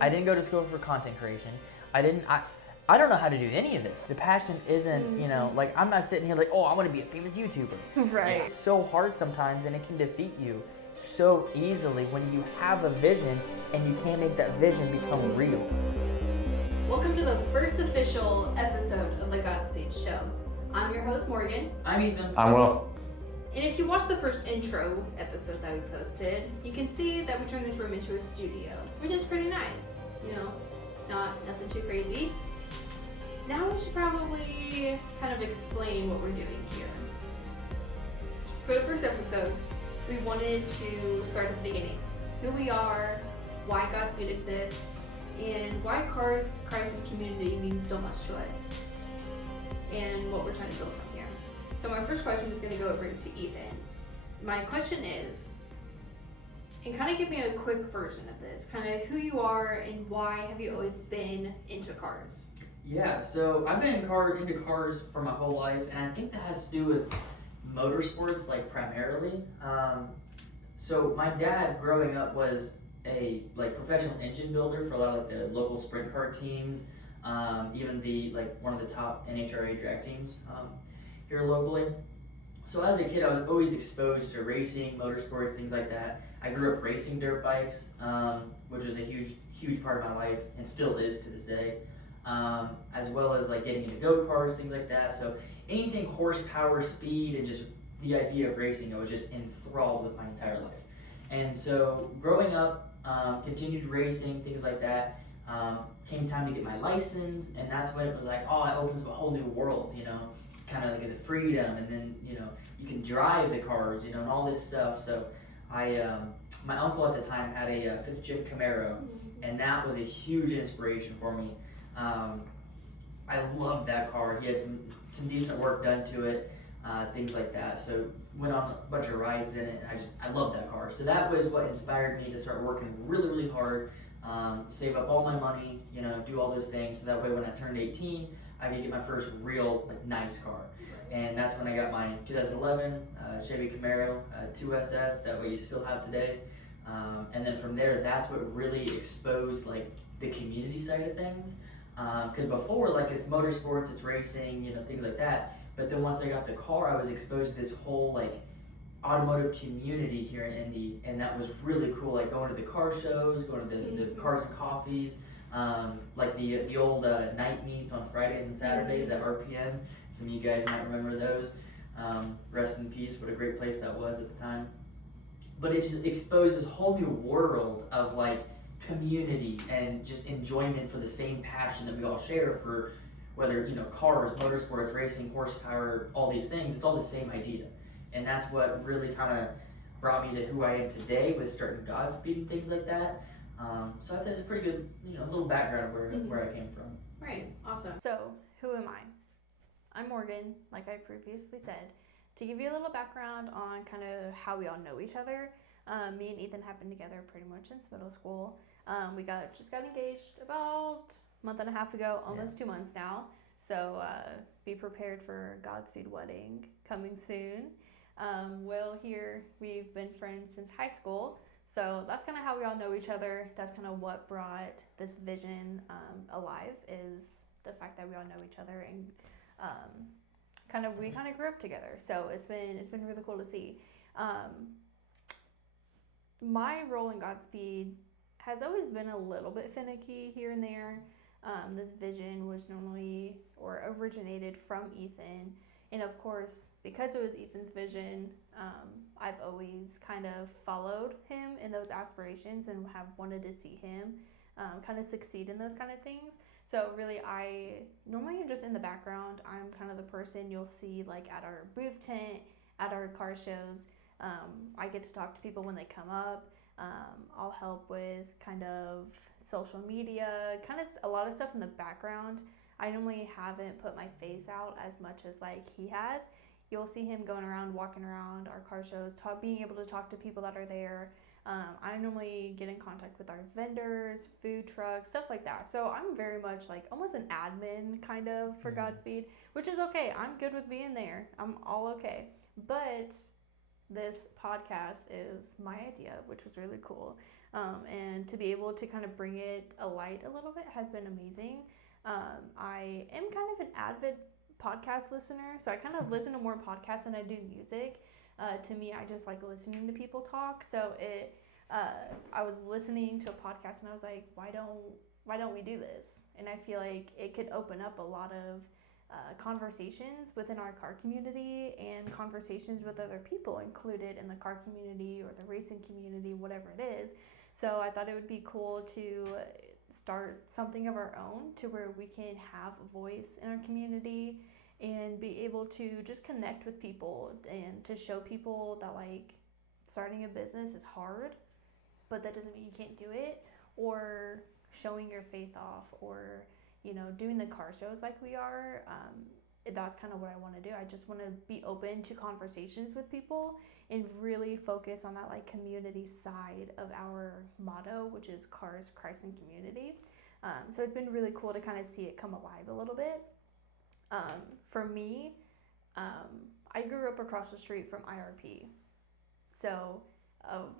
I didn't go to school for content creation. I don't know how to do any of this. The passion isn't, like I'm not sitting here like, oh, I want to be a famous YouTuber. Right. It's so hard sometimes, and it can defeat you so easily when you have a vision and you can't make that vision become real. Welcome to the first official episode of the GodSpeed Show. I'm your host, Morgan. I'm Ethan. I'm Will. And if you watch the first intro episode that we posted, you can see that we turned this room into a studio, which is pretty nice. Nothing too crazy. Now we should probably kind of explain what we're doing here. For the first episode, we wanted to start at the beginning. Who we are, why Godspeed exists, and why cars, Christ, and community means so much to us, and what we're trying to build from here. So my first question is going to go over to Ethan. My question is, and kind of give me a quick version of this, kind of who you are and why have you always been into cars? Yeah, so I've been into cars for my whole life, and I think that has to do with motorsports, like primarily. So my dad, growing up, was a professional engine builder for a lot of the local sprint car teams, even one of the top NHRA drag teams here locally. So as a kid, I was always exposed to racing, motorsports, things like that. I grew up racing dirt bikes, which was a huge part of my life and still is to this day. As well as getting into go-karts, things like that. So anything horsepower, speed, and just the idea of racing, I was just enthralled with my entire life. And so growing up, continued racing, things like that. Came time to get my license, and that's when it was like, oh, it opens up a whole new world, kind of like the freedom, and then, you can drive the cars, and all this stuff. So my uncle at the time had a 5th Gen Camaro, and that was a huge inspiration for me. I loved that car. He had some decent work done to it, things like that. So went on a bunch of rides in it, and I loved that car. So that was what inspired me to start working really, really hard, save up all my money, do all those things. So that way when I turned 18, I could get my first real nice car. And that's when I got my 2011 Chevy Camaro 2SS that we still have today. And then from there, that's what really exposed the community side of things. Because before, it's motorsports, it's racing, things like that. But then once I got the car, I was exposed to this whole automotive community here in Indy, and that was really cool. Going to the car shows, going to the cars and coffees, the old night meets on Fridays and Saturdays at RPM. Some of you guys might remember those. Rest in peace. What a great place that was at the time. But it just exposed this whole new world of community and just enjoyment for the same passion that we all share for, whether cars, motorsports, racing, horsepower, all these things. It's all the same idea, and that's what really kind of brought me to who I am today with starting GodSpeed and things like that. So I'd say it's a pretty good little background of where I came from. Right, awesome. So who am I? I'm Morgan, like I previously said. To give you a little background on kind of how we all know each other, me and Ethan have been together pretty much since middle school. We just got engaged about a month and a half ago, almost 2 months now. So be prepared for GodSpeed wedding coming soon. Will here, we've been friends since high school. So that's kind of how we all know each other. That's kind of what brought this vision alive, is the fact that we all know each other, and we kind of grew up together. So it's been really cool to see. My role in GodSpeed has always been a little bit finicky here and there. This vision was originated from Ethan. And of course, because it was Ethan's vision, I've always kind of followed him in those aspirations and have wanted to see him kind of succeed in those kind of things. So really, I normally am just in the background. I'm kind of the person you'll see at our booth tent, at our car shows. I get to talk to people when they come up. I'll help with kind of social media, kind of a lot of stuff in the background. I normally haven't put my face out as much as he has. You'll see him going around, walking around our car shows, being able to talk to people that are there. I normally get in contact with our vendors, food trucks, stuff like that. So I'm very much almost an admin kind of for GodSpeed, which is okay. I'm good with being there. I'm all okay. But this podcast is my idea, which was really cool. and to be able to kind of bring it alight a little bit has been amazing. I am kind of an avid podcast listener, so I kind of listen to more podcasts than I do music. To me, I just like listening to people talk. So I was listening to a podcast and I was like, why don't we do this? And I feel like it could open up a lot of conversations within our car community and conversations with other people included in the car community or the racing community, whatever it is. So I thought it would be cool to start something of our own to where we can have a voice in our community and be able to just connect with people and to show people that like starting a business is hard, but that doesn't mean you can't do it, or showing your faith off, or doing the car shows like we are. That's kind of what I want to do. I just want to be open to conversations with people and really focus on that like community side of our motto, which is Cars, Christ, and Community. So it's been really cool to kind of see it come alive a little bit. For me, I grew up across the street from IRP. So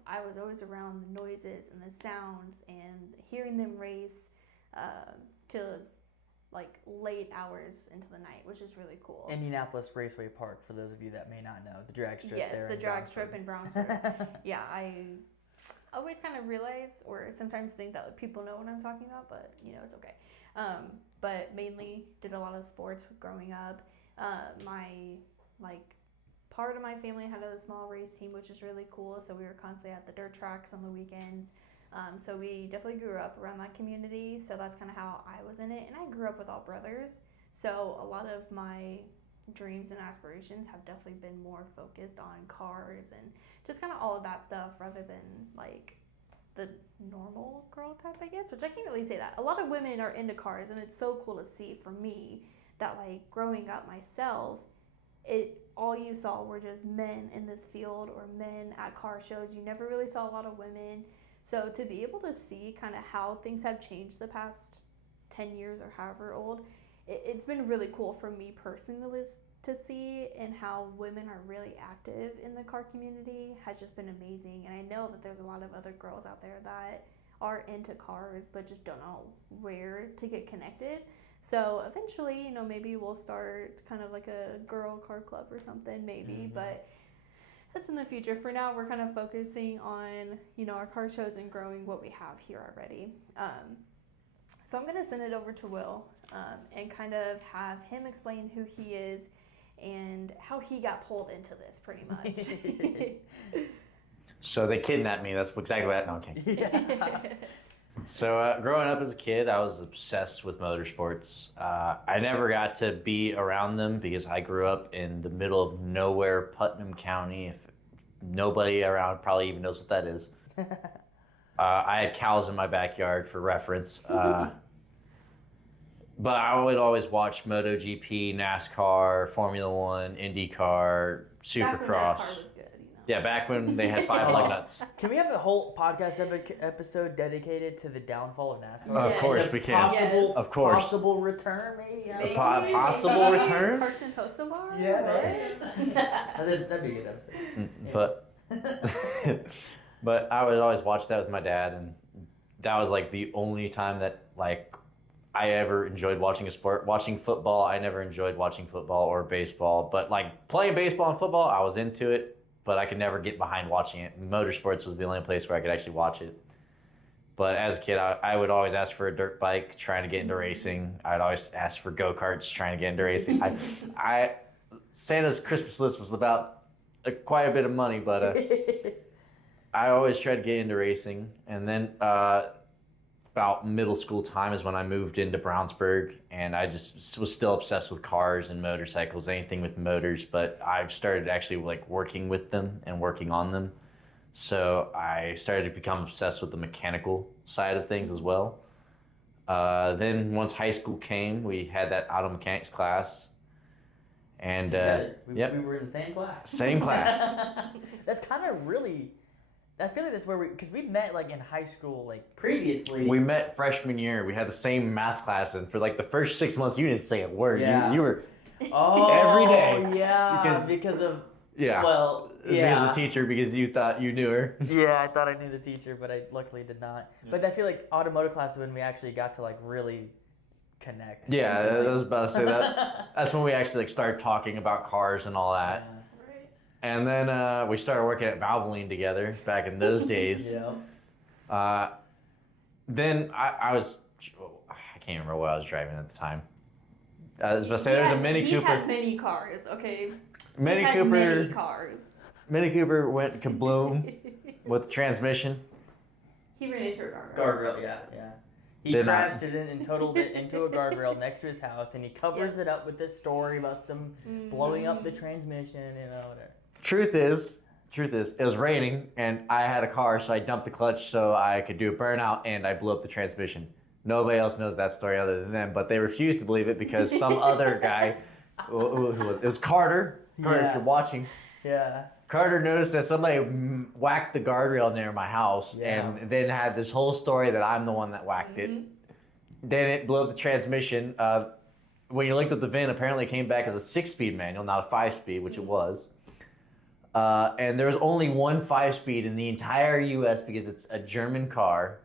I was always around the noises and the sounds and hearing them race till like late hours into the night, which is really cool. Indianapolis Raceway Park, for those of you that may not know, the drag strip there. Yes, the drag strip in Brownsburg. Yeah, I always kind of realize or sometimes think that people know what I'm talking about, but it's okay. But mainly did a lot of sports growing up. My part of my family had a small race team, which is really cool. So we were constantly at the dirt tracks on the weekends. So we definitely grew up around that community. So that's kind of how I was in it. And I grew up with all brothers. So a lot of my dreams and aspirations have definitely been more focused on cars and just kind of all of that stuff rather than like the normal girl type, I guess, which I can't really say that. A lot of women are into cars, and it's so cool to see for me that like growing up myself, all you saw were just men in this field or men at car shows. You never really saw a lot of women. So to be able to see kind of how things have changed the past 10 years or however old, it's been really cool for me personally to see, and how women are really active in the car community has just been amazing. And I know that there's a lot of other girls out there that are into cars but just don't know where to get connected. So eventually, maybe we'll start kind of like a girl car club or something, maybe, but that's in the future. For now, we're kind of focusing on, our car shows and growing what we have here already. So I'm going to send it over to Will and kind of have him explain who he is and how he got pulled into this, pretty much. So they kidnapped me. That's exactly what. No, okay. Yeah. So growing up as a kid, I was obsessed with motorsports. I never got to be around them because I grew up in the middle of nowhere, Putnam County. If nobody around probably even knows what that is. I had cows in my backyard for reference. But I would always watch MotoGP, NASCAR, Formula One, IndyCar, Supercross. Yeah, back when they had 5 lug nuts. Can we have a whole podcast episode dedicated to the downfall of NASCAR? Yes. Of course we can. Of course. Possible return, maybe? Possible return? Carson Hocevar? Yeah, that'd be a good episode. But I would always watch that with my dad, and that was like the only time that like I ever enjoyed watching a sport. Watching football, I never enjoyed watching football or baseball, but like playing baseball and football, I was into it. But I could never get behind watching it. Motorsports was the only place where I could actually watch it. But as a kid, I would always ask for a dirt bike, trying to get into racing. I'd always ask for go-karts, trying to get into racing. Santa's Christmas list was about quite a bit of money, but I always tried to get into racing. And then about middle school time is when I moved into Brownsburg, and I just was still obsessed with cars and motorcycles, anything with motors, but I started actually like working with them and working on them. So I started to become obsessed with the mechanical side of things as well. Then once high school came, we had that auto mechanics class. And we were in the same class. Same class. That's kind of really... I feel like that's where because we met like in high school, like previously. We met freshman year. We had the same math class, and for like the first 6 months, you didn't say a word. Yeah. You were every day. Yeah, because of Yeah. Well, Because yeah. the teacher, because you thought you knew her. Yeah, I thought I knew the teacher, but I luckily did not. Yeah. But I feel like automotive class is when we actually got to like really connect. Yeah, And, I like- was about to say that. That's when we actually like started talking about cars and all that. Right. And then we started working at Valvoline together back in those days. Yeah. Then I was, I can't remember what I was driving at the time. I was about to say there was a Mini He Cooper. had many cars, okay? Mini He had Cooper. many cars. Mini Cooper went kabloom with the transmission. He ran into a guardrail. Guardrail, yeah. He Did not. crashed it in and totaled it into a guardrail next to his house, and he covers it up with this story about some blowing up the transmission, whatever. Truth is, it was raining and I had a car, so I dumped the clutch so I could do a burnout and I blew up the transmission. Nobody else knows that story other than them, but they refused to believe it because some other guy, it was Carter. Carter, if you're watching, Yeah. Carter noticed that somebody whacked the guardrail near my house and then had this whole story that I'm the one that whacked it. Then it blew up the transmission. When you looked at the VIN, apparently it came back as a 6-speed manual, not a 5-speed, which it was. And there was only one 5-speed in the entire U.S. because it's a German car.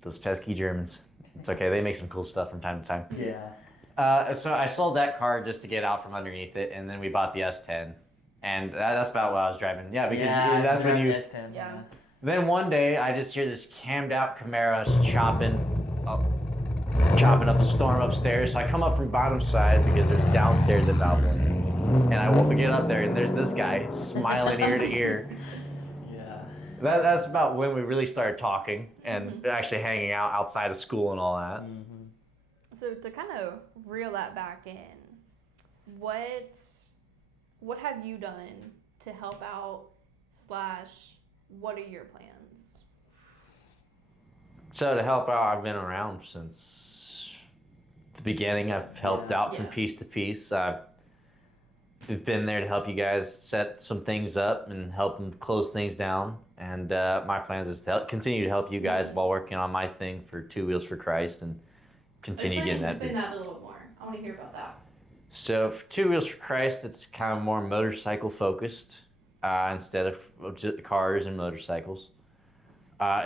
Those pesky Germans. It's okay, they make some cool stuff from time to time. Yeah. So I sold that car just to get out from underneath it, and then we bought the S10. And that's about what I was driving. Yeah, because that's when you... S10, Yeah. Then one day, I just hear this cammed out Camaro chopping up a storm upstairs. So I come up from bottom side because there's downstairs at Valvoline. And I get up there, and there's this guy smiling ear to ear. Yeah. That's about when we really started talking and actually hanging out outside of school and all that. So to kind of reel that back in, what have you done to help out / what are your plans? So to help out, I've been around since the beginning. I've helped out from piece to piece. We've been there to help you guys set some things up and help them close things down. And my plans is to continue to help you guys while working on my thing for Two Wheels for Christ and continue getting that. Explain that a little more. I want to hear about that. So for Two Wheels for Christ, it's kind of more motorcycle focused instead of just cars and motorcycles.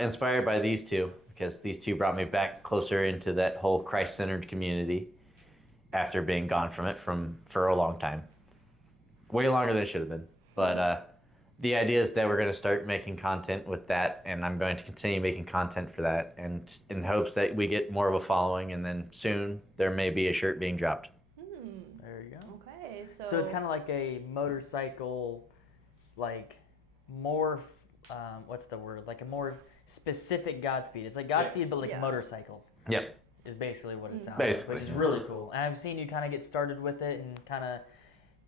Inspired by these two, because these two brought me back closer into that whole Christ-centered community after being gone from it for a long time. Way longer than it should have been. But the idea is that we're going to start making content with that, and I'm going to continue making content for that, and in hopes that we get more of a following, and then soon there may be a shirt being dropped. There you go. Okay, So it's kind of like a motorcycle, like more, what's the word? Like a more specific Godspeed. It's like Godspeed, but like motorcycles. Yep. Is basically what it sounds Basically. like, which is really cool. And I've seen you kind of get started with it and kind of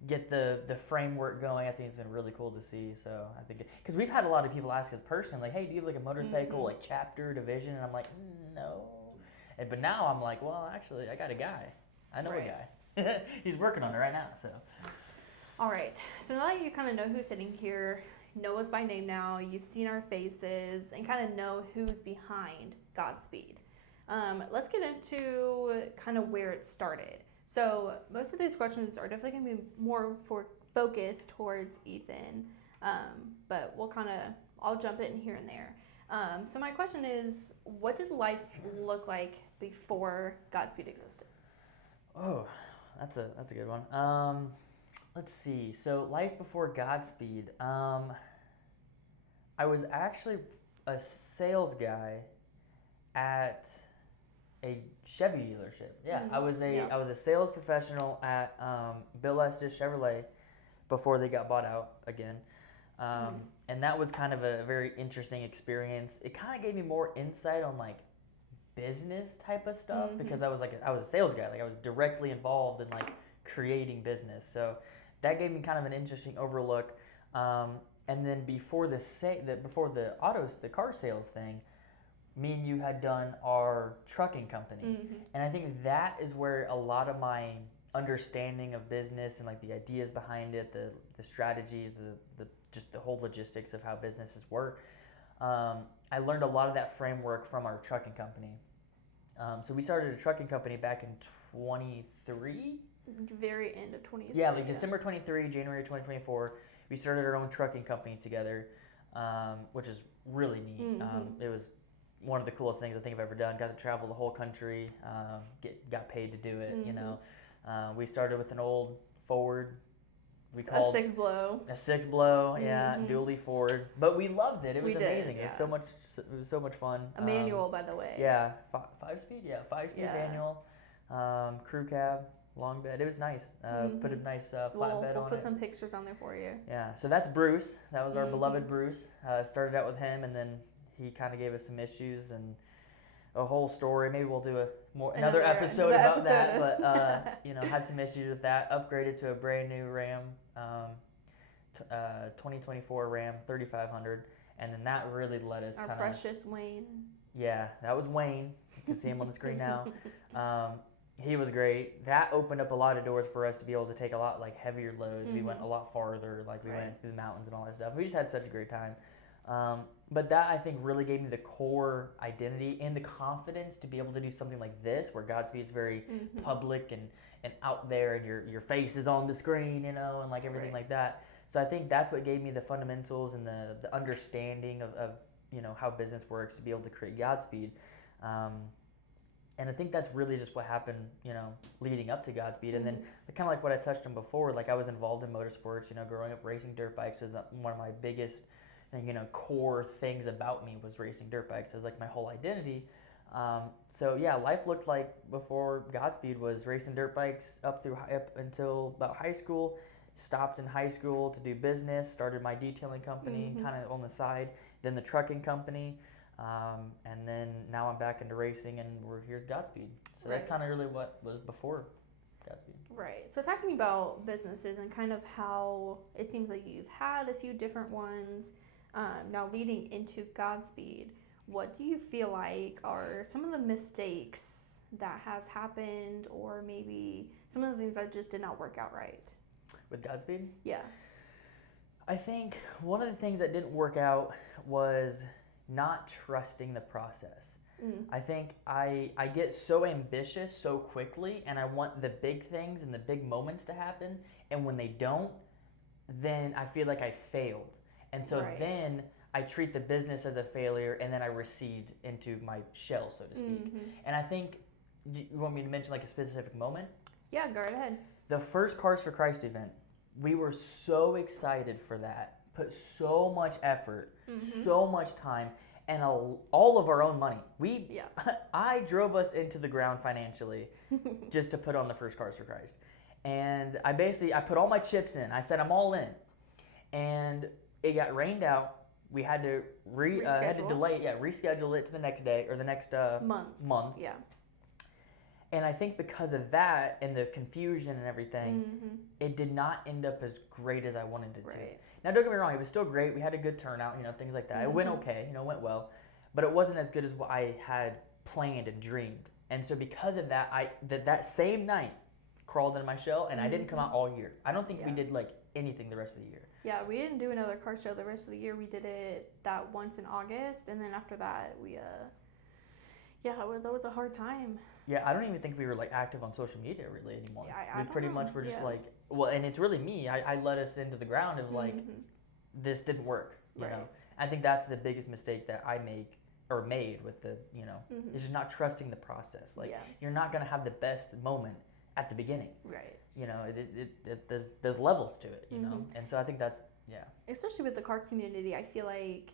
get the framework going. I think it's been really cool to see. So I think, because we've had a lot of people ask us personally, like, hey, do you have like a motorcycle like chapter division? And I'm like, no. But now I'm like, well, actually, I got a guy. I know a guy. He's working on it right now. So. All right. So now that you kind of know who's sitting here, know us by name now, you've seen our faces, and kind of know who's behind Godspeed. Let's get into kind of where it started. So most of these questions are definitely going to be more focused towards Ethan, but I'll jump in here and there. So my question is, what did life look like before Godspeed existed? Oh, that's a good one. Let's see. So life before Godspeed. I was actually a sales guy at a Chevy dealership. Yeah, I was a sales professional at Bill Estes Chevrolet before they got bought out again. And that was kind of a very interesting experience. It kind of gave me more insight on like business type of stuff because I was a sales guy. Like I was directly involved in like creating business. So that gave me kind of an interesting overlook. And then before the car sales thing, me and you had done our trucking company. And I think that is where a lot of my understanding of business and like the ideas behind it, the strategies, just the whole logistics of how businesses work. I learned a lot of that framework from our trucking company. So we started a trucking company back in 23. very end of 23. Yeah, like December 23, January 2024, we started our own trucking company together, which is really neat. It was one of the coolest things I think I've ever done. Got to travel the whole country, got paid to do it, you know. We started with an old Ford. We called a 6-blow. A 6-blow, yeah, dually Ford. But we loved it. It was amazing. Yeah. It was so much fun. A manual, by the way. Yeah, 5-speed. Yeah, 5-speed manual. Crew cab, long bed. It was nice. Put a nice flat bed on it. We'll put some pictures on there for you. Yeah, so that's Bruce. That was our beloved Bruce. Started out with him, and then he kind of gave us some issues and a whole story. Maybe we'll do another episode about that. But you know, had some issues with that. Upgraded to a brand new Ram, 2024 Ram 3500, and then that really let us our precious Wayne. Yeah, that was Wayne. You can see him on the screen now. He was great. That opened up a lot of doors for us to be able to take a lot like heavier loads. We went a lot farther. Like we went through the mountains and all that stuff. We just had such a great time. But that I think really gave me the core identity and the confidence to be able to do something like this, where GodSpeed's very public and out there, and your face is on the screen, you know, and like everything like that. So I think that's what gave me the fundamentals and the understanding of you know how business works to be able to create GodSpeed. And I think that's really just what happened, you know, leading up to GodSpeed. And then kind of like what I touched on before, like I was involved in motorsports, you know, growing up racing dirt bikes was one of my biggest, you know, core things about me was racing dirt bikes. It was like my whole identity. So yeah, life looked like before GodSpeed was racing dirt bikes up until about high school. Stopped in high school to do business, started my detailing company kind of on the side, then the trucking company. And then now I'm back into racing, and here's GodSpeed. So that's kind of really what was before GodSpeed. Right. So talking about businesses and kind of how it seems like you've had a few different ones. Now leading into GodSpeed, what do you feel like are some of the mistakes that has happened, or maybe some of the things that just did not work out right? With GodSpeed? Yeah. I think one of the things that didn't work out was not trusting the process. I think I get so ambitious so quickly, and I want the big things and the big moments to happen, and when they don't, then I feel like I failed. And so then I treat the business as a failure, and then I recede into my shell, so to speak. And I think, you want me to mention like a specific moment? Yeah, go right ahead. The first Cars for Christ event, we were so excited for that, put so much effort, so much time, and all of our own money. I drove us into the ground financially just to put on the first Cars for Christ. And I put all my chips in. I said, I'm all in. And it got rained out. We had to reschedule it to the next day or the next month. Yeah. And I think because of that and the confusion and everything, it did not end up as great as I wanted it to. Now, don't get me wrong, it was still great. We had a good turnout, you know, things like that. It went okay, you know, it went well. But it wasn't as good as what I had planned and dreamed. And so because of that, that same night, crawled into my shell, and I didn't come out all year. I don't think we did like anything the rest of the year. Yeah, we didn't do another car show the rest of the year. We did it that once in August, and then after that, that was a hard time. Yeah, I don't even think we were like active on social media really anymore. Yeah, we pretty much were just like, well, and it's really me. I let us into the ground of like, this didn't work. You know, I think that's the biggest mistake that I made with the, you know, is just not trusting the process. Like, you're not gonna have the best moment at the beginning. Right. You know, there's levels to it. You know, and so I think that's especially with the car community. I feel like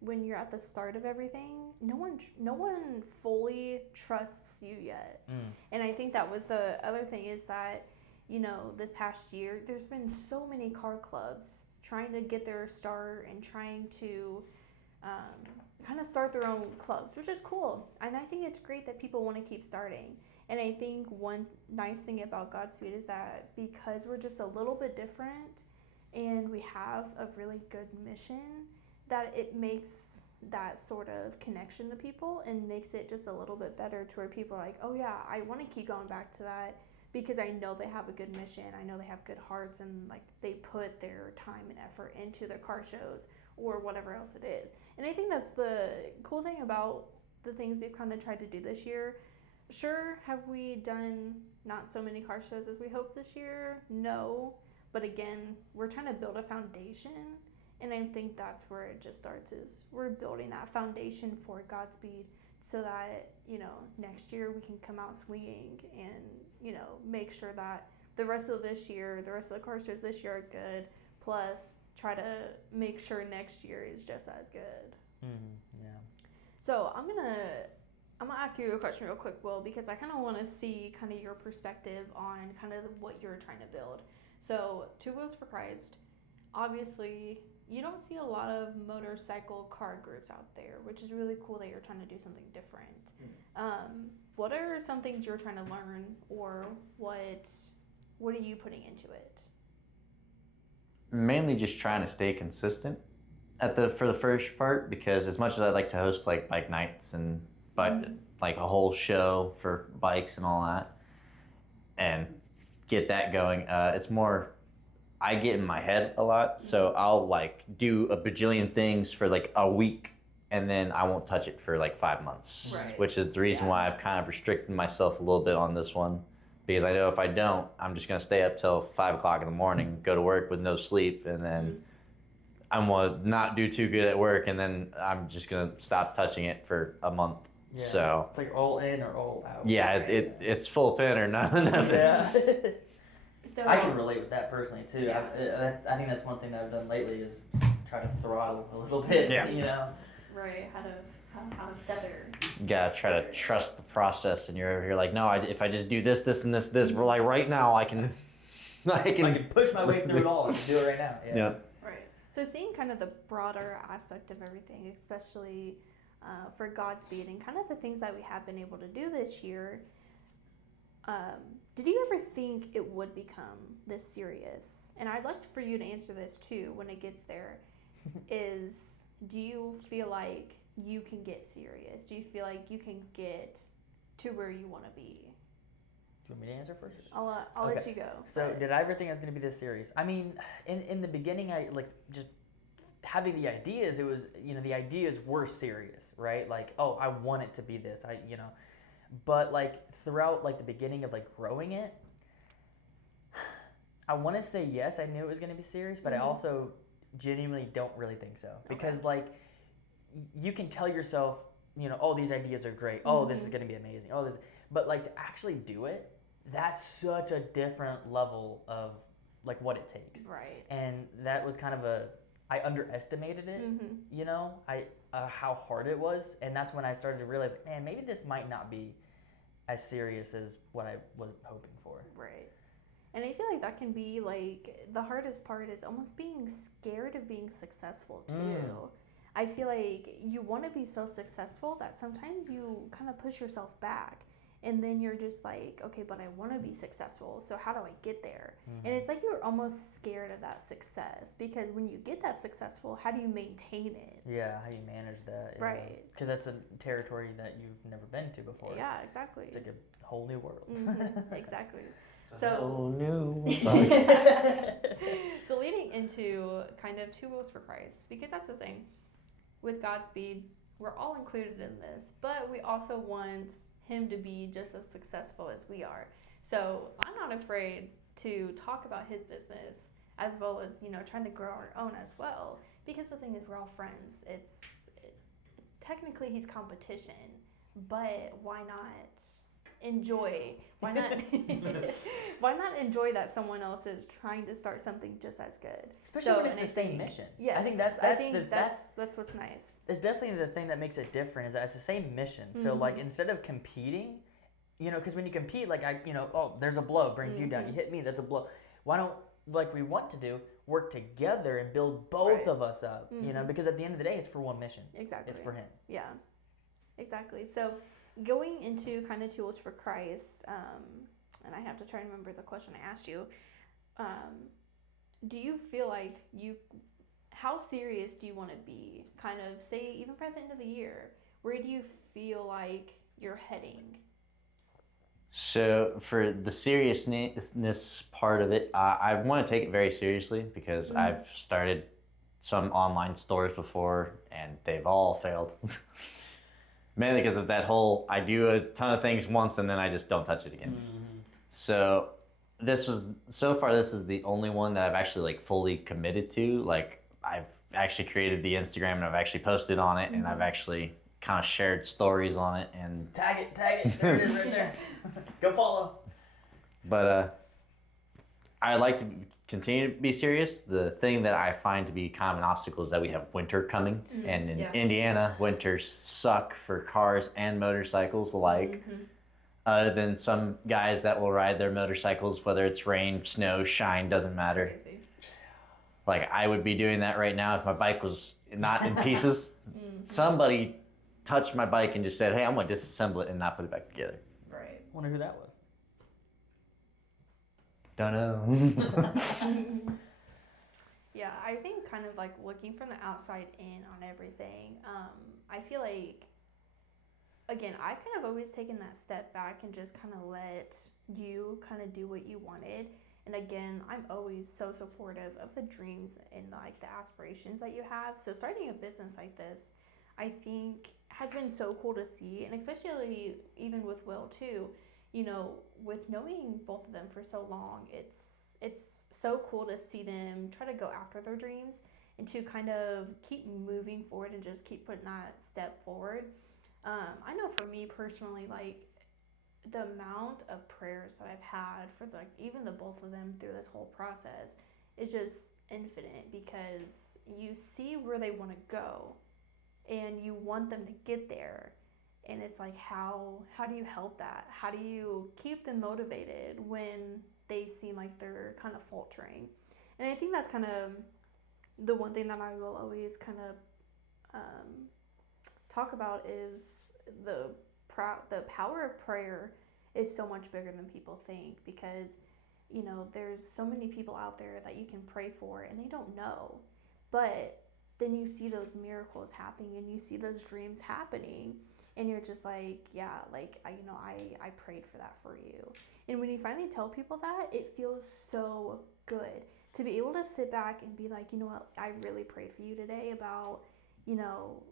when you're at the start of everything, no one fully trusts you yet. And I think that was the other thing, is that, you know, this past year there's been so many car clubs trying to get their start and trying to kind of start their own clubs, which is cool. And I think it's great that people want to keep starting. And I think one nice thing about GodSpeed is that because we're just a little bit different and we have a really good mission, that it makes that sort of connection to people and makes it just a little bit better, to where people are like, oh yeah, I want to keep going back to that because I know they have a good mission. I know they have good hearts, and like they put their time and effort into their car shows or whatever else it is. And I think that's the cool thing about the things we've kind of tried to do this year. sure, have we done not so many car shows as we hoped this year? No. But again, we're trying to build a foundation. And I think that's where it just starts is we're building that foundation for Godspeed so that, next year we can come out swinging and, make sure that the rest of this year, the rest of the car shows this year are good. Plus, try to make sure next year is just as good. Yeah. So I'm gonna ask you a question real quick, Will, because I kind of want to see kind of your perspective on kind of what you're trying to build. So Two Wheels for Christ, obviously you don't see a lot of motorcycle car groups out there, which is really cool that you're trying to do something different. What are some things you're trying to learn, or what are you putting into it? Mainly just trying to stay consistent for the first part, because as much as I'd like to host like bike nights and like a whole show for bikes and all that and get that going, it's more I get in my head a lot, so I'll like do a bajillion things for like a week and then I won't touch it for like 5 months, Right. which is the reason why I've kind of restricted myself a little bit on this one, because I know if I don't, I'm just gonna stay up till 5 o'clock in the morning, go to work with no sleep, and then I'm gonna not do too good at work, and then I'm just gonna stop touching it for a month. Yeah. So it's like all in or all out. yeah, it's full pin or nothing. Yeah. So I can relate with that personally too. Yeah. I think that's one thing that I've done lately is try to throttle a little bit. Yeah. Right, how to feather. You gotta try to trust the process, and you're over here like, no, if I just do this, and this, we're like right now, I can push my way through it all. I can do it right now. Yeah. Right. So seeing kind of the broader aspect of everything, especially for Godspeed and kind of the things that we have been able to do this year, did you ever think it would become this serious? And I'd like for you to answer this too when it gets there. Do you feel like you can get serious? Do you feel like you can get to where you want to be? Do you want me to answer first? I'll let you go. So did I ever think I was going to be this serious? I mean, in the beginning, I like just having the ideas. It was, the ideas were serious, right? Like, oh, I want it to be this. But like throughout like the beginning of like growing it, I want to say yes, I knew it was going to be serious, but I also genuinely don't really think so, because like you can tell yourself, oh, these ideas are great. Oh, this is going to be amazing. Oh, this, but like to actually do it, that's such a different level of like what it takes. Right. And that was kind of I underestimated it, how hard it was. And that's when I started to realize, like, man, maybe this might not be as serious as what I was hoping for. Right. And I feel like that can be like the hardest part is almost being scared of being successful too. I feel like you want to be so successful that sometimes you kind of push yourself back, and then you're just like, okay, but I want to be successful, so how do I get there? And it's like you're almost scared of that success, because when you get that successful, how do you maintain it? Yeah, how do you manage that? Yeah. Right. Because that's a territory that you've never been to before. Yeah, exactly. It's like a whole new world. Exactly. So new. So leading into kind of Two Wheels for Christ, because that's the thing with Godspeed, we're all included in this, but we also want him to be just as successful as we are. So I'm not afraid to talk about his business as well as trying to grow our own as well, because the thing is we're all friends. Technically he's competition, but why not enjoy why not enjoy that someone else is trying to start something just as good, especially when it's the same mission. Yeah, I think that's what's nice. It's definitely the thing that makes it different, is that it's the same mission. So like instead of competing, because when you compete, like oh, there's a blow, brings you down, you hit me, that's a blow. Why don't, like we want to do, work together and build both of us up, because at the end of the day, it's for one mission. Exactly. It's for him. Yeah, exactly. So going into kind of Tools for Christ, and I have to try and remember the question I asked you. Do you feel like how serious do you want to be? Kind of say even by the end of the year, where do you feel like you're heading? So for the seriousness part of it, I want to take it very seriously, because I've started some online stores before and they've all failed. mainly because of that whole, I do a ton of things once and then I just don't touch it again. Mm-hmm. So so far this is the only one that I've actually like fully committed to. Like I've actually created the Instagram and I've actually posted on it and I've actually kind of shared stories on it and Tag it. There it is right there. Go follow. But I like to continue to be serious. The thing that I find to be kind of an obstacle is that we have winter coming, and in Indiana, winters suck for cars and motorcycles alike. Other than some guys that will ride their motorcycles, whether it's rain, snow, shine, doesn't matter. Crazy. Like I would be doing that right now if my bike was not in pieces. Somebody touched my bike and just said, "Hey, I'm going to disassemble it and not put it back together." Right. Wonder who that was. Don't know. Yeah, I think kind of like looking from the outside in on everything, I feel like, again, I kind of always taken that step back and just kind of let you kind of do what you wanted. And again, I'm always so supportive of the dreams and like the aspirations that you have. So starting a business like this, I think has been so cool to see, and especially even with Will too. You know, with knowing both of them for so long, it's so cool to see them try to go after their dreams and to kind of keep moving forward and just keep putting that step forward. I know for me personally, like the amount of prayers that I've had for like even the both of them through this whole process is just infinite, because you see where they want to go and you want them to get there. And it's like, how do you help that? How do you keep them motivated when they seem like they're kind of faltering? And I think that's kind of the one thing that I will always kind of talk about is the power of prayer is so much bigger than people think, because, you know, there's so many people out there that you can pray for and they don't know. But then you see those miracles happening and you see those dreams happening. And you're just like, yeah, like, I prayed for that for you. And when you finally tell people that, it feels so good to be able to sit back and be like, you know what, I really prayed for you today about, you know,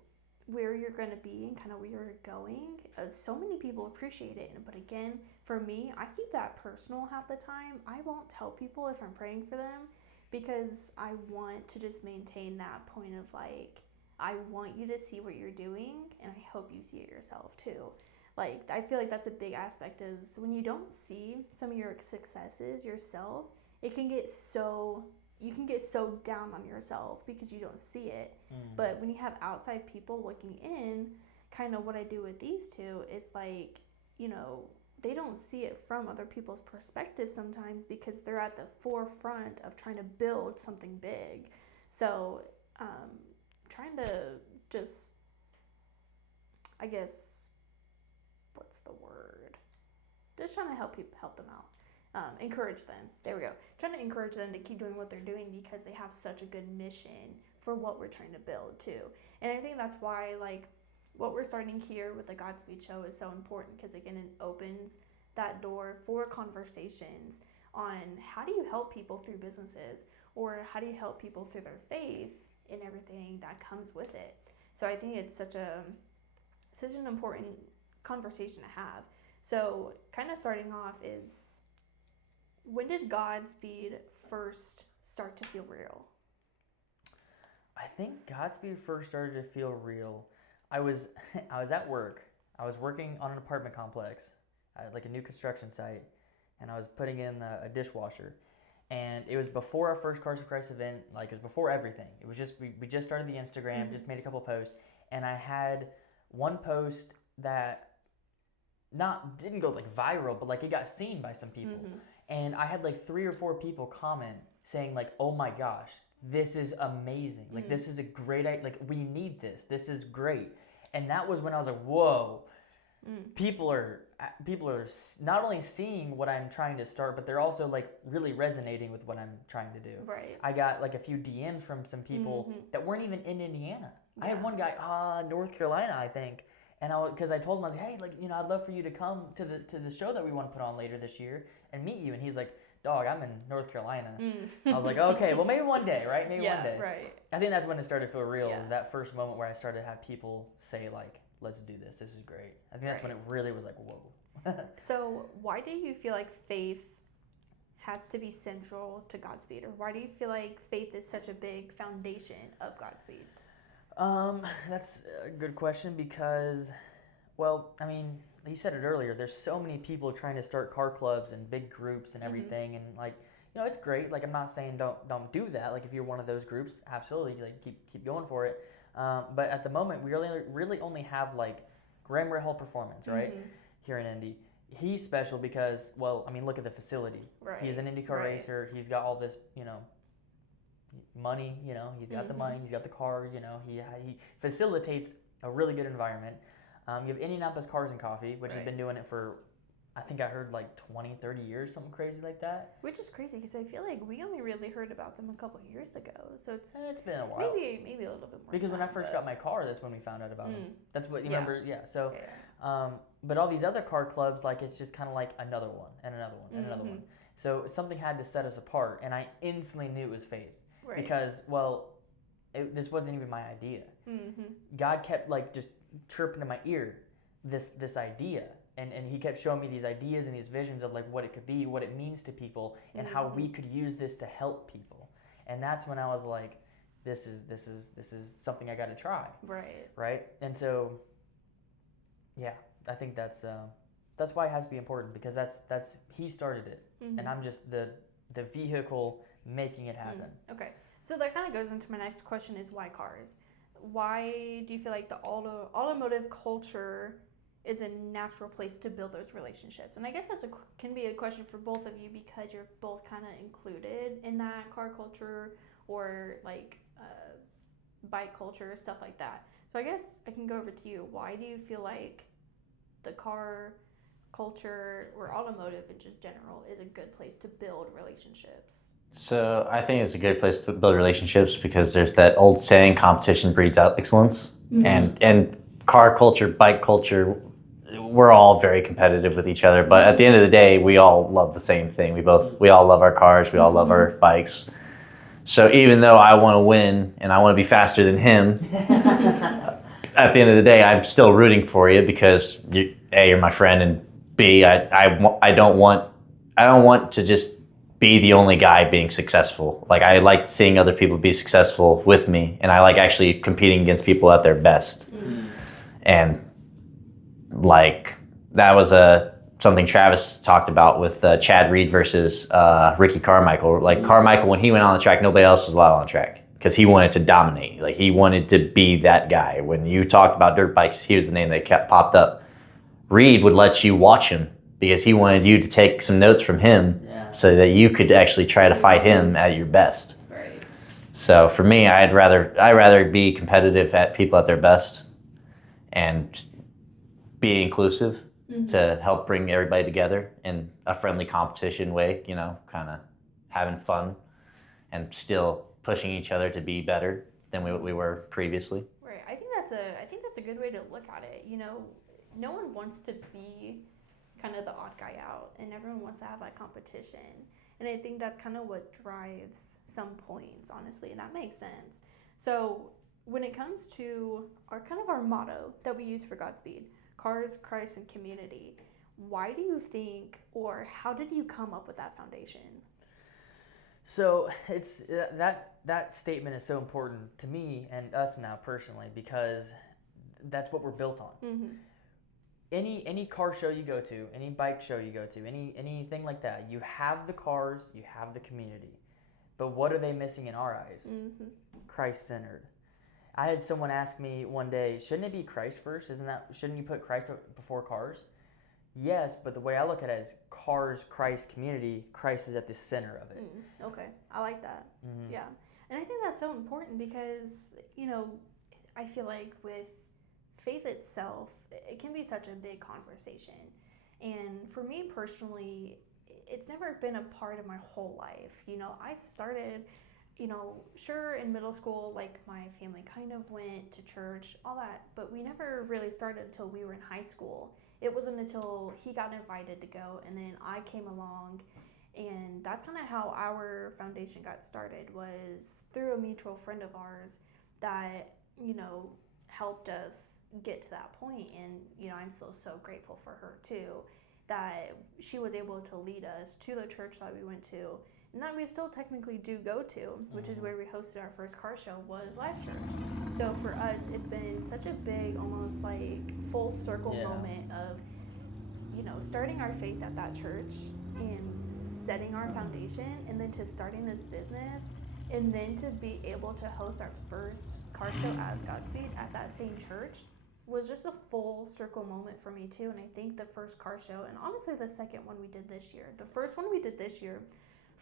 where you're going to be and kind of where you're going. So many people appreciate it. But again, for me, I keep that personal half the time. I won't tell people if I'm praying for them, because I want to just maintain that point of like, I want you to see what you're doing, and I hope you see it yourself too. Like, I feel like that's a big aspect, is when you don't see some of your successes yourself, you can get so down on yourself because you don't see it. But when you have outside people looking in, kind of what I do with these two is like, you know, they don't see it from other people's perspective sometimes because they're at the forefront of trying to build something big. So, trying to just, I guess, what's the word? Just trying to help them out. Encourage them. There we go. Trying to encourage them to keep doing what they're doing because they have such a good mission for what we're trying to build too. And I think that's why, like, what we're starting here with the GodSpeed Show is so important, because again, it opens that door for conversations on how do you help people through businesses, or how do you help people through their faith and everything that comes with it. So I think it's such an important conversation to have. So kind of starting off is, when did Godspeed first start to feel real? I think Godspeed first started to feel real. I was at work. I was working on an apartment complex at like a new construction site, and I was putting in a dishwasher. And it was before our first Cars for Christ event. Like, it was before everything. It was just, we just started the Instagram, just made a couple posts. And I had one post that didn't go like viral, but like it got seen by some people. And I had like 3 or 4 people comment saying like, oh my gosh, this is amazing. Like, this is a great idea. Like, we need this. This is great. And that was when I was like, whoa. People are not only seeing what I'm trying to start, but they're also like really resonating with what I'm trying to do. Right. I got like a few DMs from some people that weren't even in Indiana. Yeah. I had one guy, North Carolina, I think, and because I told him, I was like, hey, like, you know, I'd love for you to come to the show that we want to put on later this year and meet you. And he's like, dog, I'm in North Carolina. I was like, okay, well, maybe one day, right? Maybe one day. Right. I think that's when it started to feel real. Yeah. Is that first moment where I started to have people say like, let's do this. This is great. I think that's when it really was like, whoa. So why do you feel like faith has to be central to Godspeed, or why do you feel like faith is such a big foundation of Godspeed? That's a good question because, well, I mean, you said it earlier. There's so many people trying to start car clubs and big groups and everything, and like, you know, it's great. Like, I'm not saying don't do that. Like, if you're one of those groups, absolutely, like keep going for it. But at the moment, we really only have like Graham Rahal Performance, right, here in Indy. He's special because, well, I mean, look at the facility. Right. He's an IndyCar racer. He's got all this, you know, money. You know, he's got the money. He's got the cars. You know, he facilitates a really good environment. You have Indianapolis Cars and Coffee, which has been doing it for, I think I heard like 20, 30 years, something crazy like that. Which is crazy because I feel like we only really heard about them a couple of years ago. So it's been a while. Maybe a little bit more. Because when I first got my car, that's when we found out about them. That's what you remember. Yeah. So, but all these other car clubs, like it's just kind of like another one and another one and another one. So something had to set us apart, and I instantly knew it was faith because, well, this wasn't even my idea. God kept like just chirping in my ear this idea. And he kept showing me these ideas and these visions of like what it could be, what it means to people, and how we could use this to help people. And that's when I was like, this is something I got to try. Right. And so, yeah, I think that's why it has to be important, because that's he started it, and I'm just the vehicle making it happen. Okay. So that kind of goes into my next question: is why cars? Why do you feel like the automotive culture is a natural place to build those relationships? And I guess can be a question for both of you, because you're both kind of included in that car culture or like bike culture, stuff like that. So I guess I can go over to you. Why do you feel like the car culture or automotive in just general is a good place to build relationships? So I think it's a good place to build relationships because there's that old saying, competition breeds out excellence. And car culture, bike culture, we're all very competitive with each other, but at the end of the day, we all love the same thing. We all love our cars. We all love our bikes. So even though I want to win and I want to be faster than him, at the end of the day, I'm still rooting for you because you're my friend, and B, I don't want to just be the only guy being successful. Like, I like seeing other people be successful with me, and I like actually competing against people at their best. And like, that was something Travis talked about with Chad Reed versus Ricky Carmichael. Like, Carmichael, when he went on the track, nobody else was allowed on the track because he wanted to dominate. Like, he wanted to be that guy. When you talked about dirt bikes, he was the name that kept popped up. Reed would let you watch him because he wanted you to take some notes from him so that you could actually try to fight him at your best. So for me, I'd rather be competitive at people at their best and be inclusive to help bring everybody together in a friendly competition way, you know, kind of having fun and still pushing each other to be better than we were previously. Right. I think that's a good way to look at it. You know, no one wants to be kind of the odd guy out, and everyone wants to have that competition. And I think that's kind of what drives some points, honestly, and that makes sense. So when it comes to our motto that we use for Godspeed, cars, Christ, and community, why do you think, or how did you come up with that foundation? So it's that statement is so important to me and us now personally, because that's what we're built on. Any car show you go to, any bike show you go to, anything like that, you have the cars, you have the community, but what are they missing in our eyes? Christ-centered. I had someone ask me one day, shouldn't it be Christ first? Shouldn't you put Christ before cars? Yes, but the way I look at it is cars, Christ, community. Christ is at the center of it. Okay, I like that. Yeah, and I think that's so important because, you know, I feel like with faith itself, it can be such a big conversation. And for me personally, it's never been a part of my whole life. You know, I started, you know, sure, in middle school, like my family kind of went to church, all that, but we never really started until we were in high school. It wasn't until he got invited to go, and then I came along, and that's kind of how our foundation got started, was through a mutual friend of ours that, you know, helped us get to that point, and I'm so grateful for her too, that she was able to lead us to the church that we went to, and that we still technically do go to, which is where we hosted our first car show, was Life Church. So for us, it's been such a big, almost like full circle moment of, starting our faith at that church and setting our foundation, and then to starting this business, and then to be able to host our first car show as Godspeed at that same church was just a full circle moment for me too. And I think the first car show, and honestly the second one we did this year, the first one we did this year,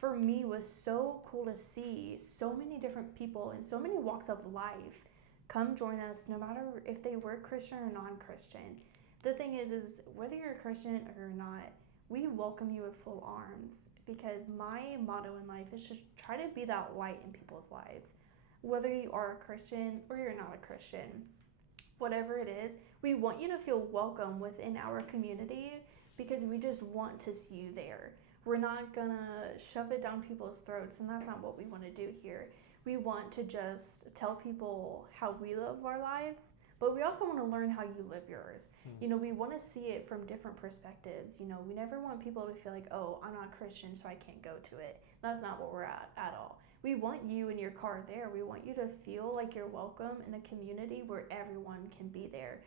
for me was so cool to see so many different people in so many walks of life come join us, no matter if they were Christian or non-Christian. The thing is whether you're a Christian or not, we welcome you with full arms, because my motto in life is to try to be that light in people's lives. Whether you are a Christian or you're not a Christian, whatever it is, we want you to feel welcome within our community, because we just want to see you there. We're not gonna shove it down people's throats, and that's not what we want to do here. We want to just tell people how we live our lives, but we also want to learn how you live yours. We want to see it from different perspectives. We never want people to feel like, oh, I'm not Christian, so I can't go to it. That's not what we're at all. We want you in your car there. We want you to feel like you're welcome in a community where everyone can be there.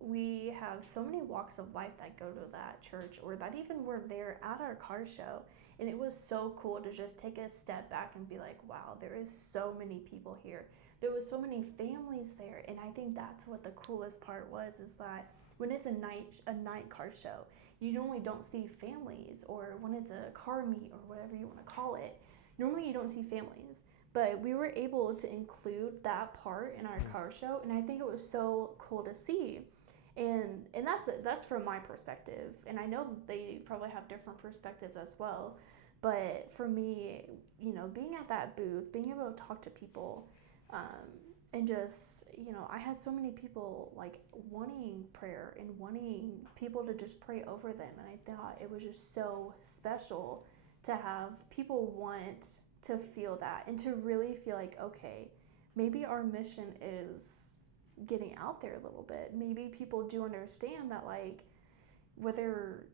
We have so many walks of life that go to that church, or that even were there at our car show. And it was so cool to just take a step back and be like, wow, there is so many people here. There was so many families there. And I think that's what the coolest part was, is that when it's a night car show, you normally don't see families, or when it's a car meet or whatever you want to call it, normally you don't see families. But we were able to include that part in our car show, and I think it was so cool to see. And that's from my perspective, and I know they probably have different perspectives as well. But for me, being at that booth, being able to talk to people, and just, I had so many people like wanting prayer and wanting people to just pray over them, and I thought it was just so special to have people want to feel that, and to really feel like, okay, maybe our mission is getting out there a little bit. Maybe people do understand that, like, whether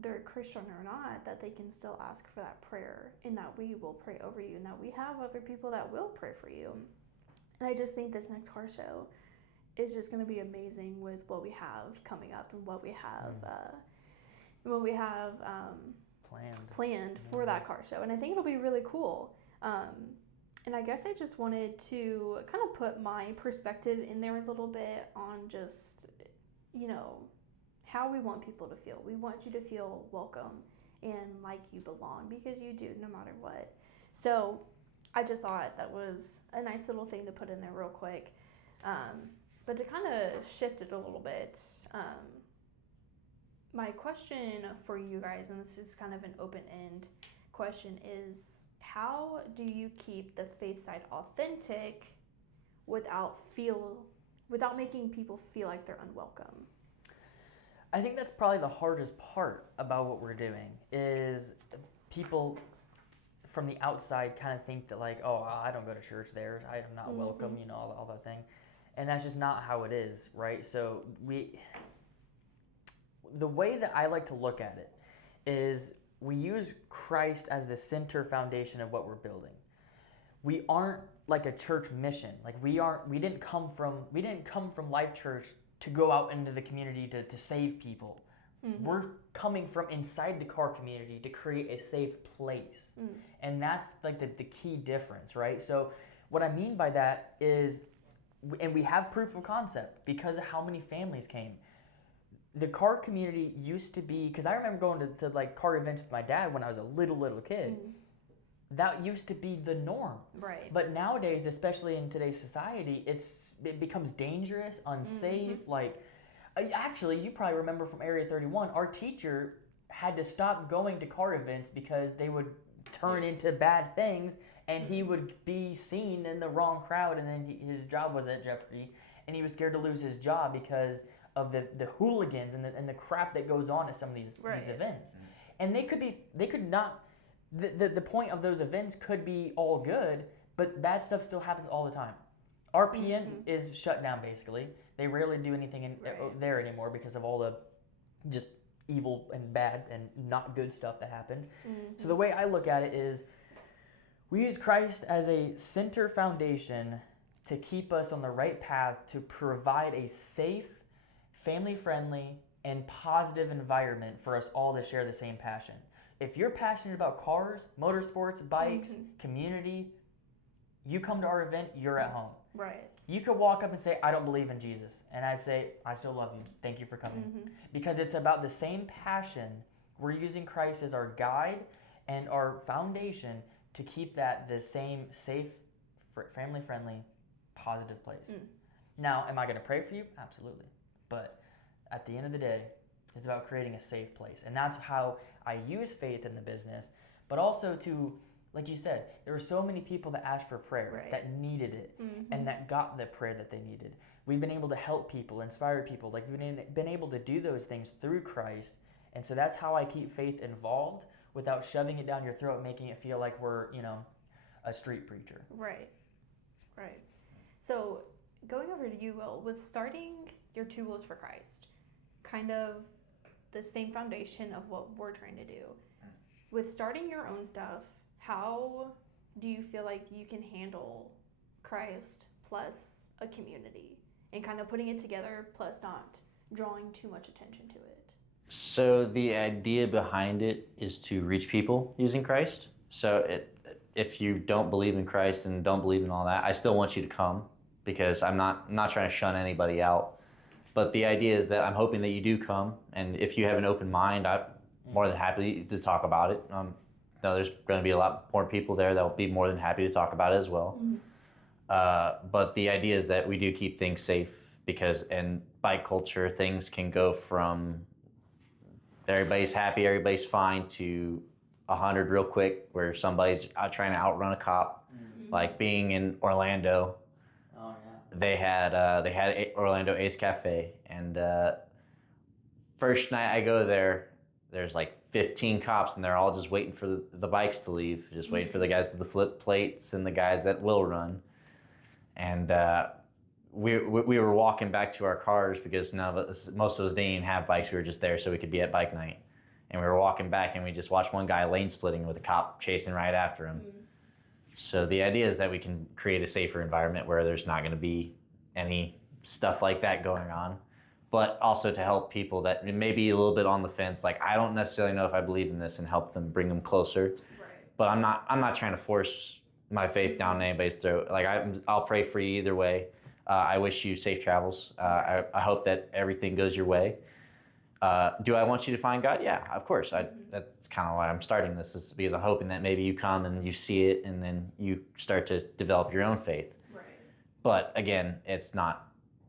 they're a Christian or not, that they can still ask for that prayer, and that we will pray over you, and that we have other people that will pray for you. And I just think this next car show is just going to be amazing with what we have coming up, and what we have planned for that car show. And I think it'll be really cool. And I guess I just wanted to kind of put my perspective in there a little bit on just, how we want people to feel. We want you to feel welcome and like you belong, because you do, no matter what. So I just thought that was a nice little thing to put in there real quick. But to kind of shift it a little bit, my question for you guys, and this is kind of an open-end question, is how do you keep the faith side authentic without making people feel like they're unwelcome? I think that's probably the hardest part about what we're doing, is people from the outside kind of think that, like, oh, I don't go to church there, I am not welcome, all that thing. And that's just not how it is, right? So the way that I like to look at it is we use Christ as the center foundation of what we're building. We aren't like a church mission. Like we didn't come from Life Church to go out into the community to save people. We're coming from inside the car community to create a safe place. And that's like the key difference, right? So what I mean by that is, and we have proof of concept because of how many families came. The car community used to be, because I remember going to like car events with my dad when I was a little kid. That used to be the norm. Right. But nowadays, especially in today's society, it becomes dangerous, unsafe. Like, actually, you probably remember from Area 31, our teacher had to stop going to car events because they would turn into bad things, and he would be seen in the wrong crowd, and then his job was at jeopardy, and he was scared to lose his job because of the hooligans and the crap that goes on at some of these events. And the point of those events could be all good, but bad stuff still happens all the time. RPN is shut down basically. They rarely do anything there anymore because of all the just evil and bad and not good stuff that happened. So the way I look at it is we use Christ as a center foundation to keep us on the right path to provide a safe, family-friendly, and positive environment for us all to share the same passion. If you're passionate about cars, motorsports, bikes, community, you come to our event, you're at home. Right. You could walk up and say, I don't believe in Jesus. And I'd say, I still love you. Thank you for coming. Because it's about the same passion. We're using Christ as our guide and our foundation to keep that the same safe, family-friendly, positive place. Now, am I going to pray for you? Absolutely. But at the end of the day, it's about creating a safe place. And that's how I use faith in the business, but also to, like you said, there were so many people that asked for prayer, that needed it, and that got the prayer that they needed. We've been able to help people, inspire people. Like, we've been able to do those things through Christ. And so that's how I keep faith involved without shoving it down your throat, making it feel like we're, a street preacher. Right. So going over to you, Will, with starting your Two Wheels for Christ, kind of the same foundation of what we're trying to do. With starting your own stuff, how do you feel like you can handle Christ plus a community and kind of putting it together plus not drawing too much attention to it? So the idea behind it is to reach people using Christ. So if you don't believe in Christ and don't believe in all that, I still want you to come because I'm not trying to shun anybody out. But the idea is that I'm hoping that you do come, and if you have an open mind, I'm more than happy to talk about it. There's going to be a lot more people there that will be more than happy to talk about it as well. But the idea is that we do keep things safe because in bike culture, things can go from everybody's happy, everybody's fine to 100 real quick where somebody's out trying to outrun a cop. Like being in Orlando. They had Orlando Ace Cafe, and first night I go there, there's like 15 cops, and they're all just waiting for the bikes to leave, just waiting for the guys with the flip plates and the guys that will run. And we were walking back to our cars because most of us didn't even have bikes. We were just there so we could be at bike night. And we were walking back, and we just watched one guy lane splitting with a cop chasing right after him. So the idea is that we can create a safer environment where there's not going to be any stuff like that going on, but also to help people that may be a little bit on the fence. Like, I don't necessarily know if I believe in this, and help them, bring them closer. But I'm not trying to force my faith down anybody's throat. Like, I'll pray for you either way. I wish you safe travels. I hope that everything goes your way. Do I want you to find God? Yeah, of course. That's kind of why I'm starting this, is because I'm hoping that maybe you come and you see it and then you start to develop your own faith. But again, it's not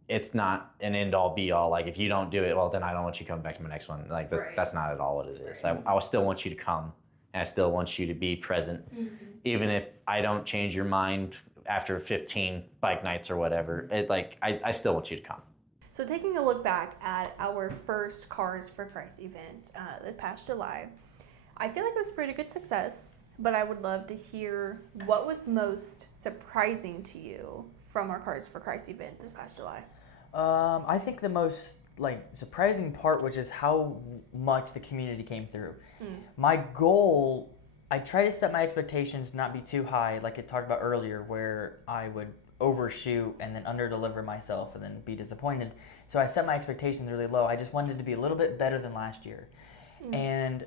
an end all be all. Like, if you don't do it, well, then I don't want you to come back to my next one. Like, that's not at all what it is. I still want you to come, and I still want you to be present, even if I don't change your mind after 15 bike nights or whatever. I still want you to come. So taking a look back at our first Cars for Christ event this past July, I feel like it was a pretty good success, but I would love to hear what was most surprising to you from our Cars for Christ event this past July. I think the most surprising part, which is how much the community came through. My goal, I try to set my expectations not be too high, like I talked about earlier, where I would overshoot and then underdeliver myself and then be disappointed. So I set my expectations really low. I just wanted to be a little bit better than last year. And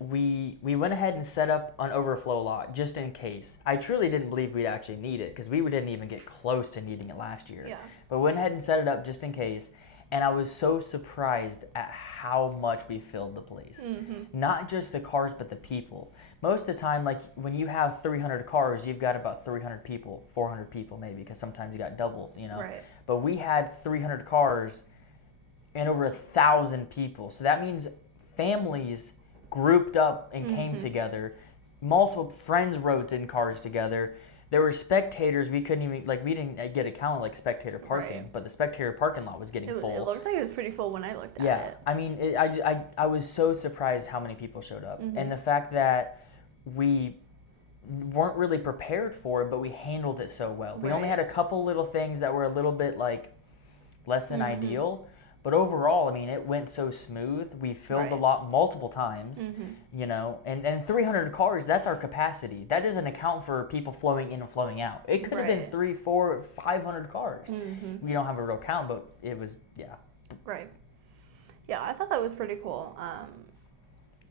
we went ahead and set up an overflow lot just in case. I truly didn't believe we'd actually need it because we didn't even get close to needing it last year. But we went ahead and set it up just in case. And I was so surprised at how much we filled the place. Not just the cars, but the people. Most of the time, like when you have 300 cars, you've got about 300 people, 400 people maybe, because sometimes you got doubles, But we had 300 cars and over 1,000 people. So that means families grouped up and came together. Multiple friends rode in cars together. There were spectators. We couldn't even, we didn't get a count of spectator parking, but the spectator parking lot was getting full. It looked like it was pretty full when I looked at it. Yeah, I mean, I was so surprised how many people showed up. And the fact that we weren't really prepared for it, but we handled it so well. We only had a couple little things that were a little bit like less than ideal, but overall, I mean, it went so smooth. We filled the lot multiple times, you know, and 300 cars, that's our capacity. That doesn't account for people flowing in and flowing out. It could have been 300, 400, 500 cars. We don't have a real count, but it was, Right. Yeah, I thought that was pretty cool.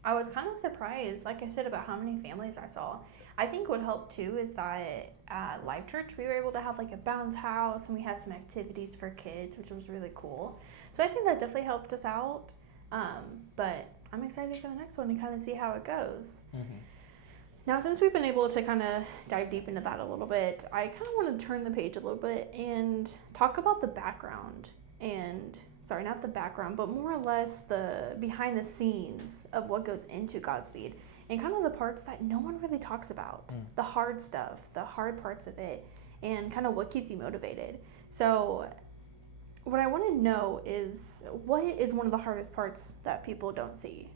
I was kind of surprised, like I said, about how many families I saw. I think what helped too is that at Life Church, we were able to have like a bounce house, and we had some activities for kids, which was really cool. So I think that definitely helped us out. But I'm excited for the next one and kind of see how it goes. Now, since we've been able to kind of dive deep into that a little bit, I kind of want to turn the page a little bit and talk about the background and sorry, not the background, but more or less the behind the scenes of what goes into GodSpeed and kind of the parts that no one really talks about, the hard stuff, the hard parts of it, and kind of what keeps you motivated. So what I want to know is, what is one of the hardest parts that people don't see?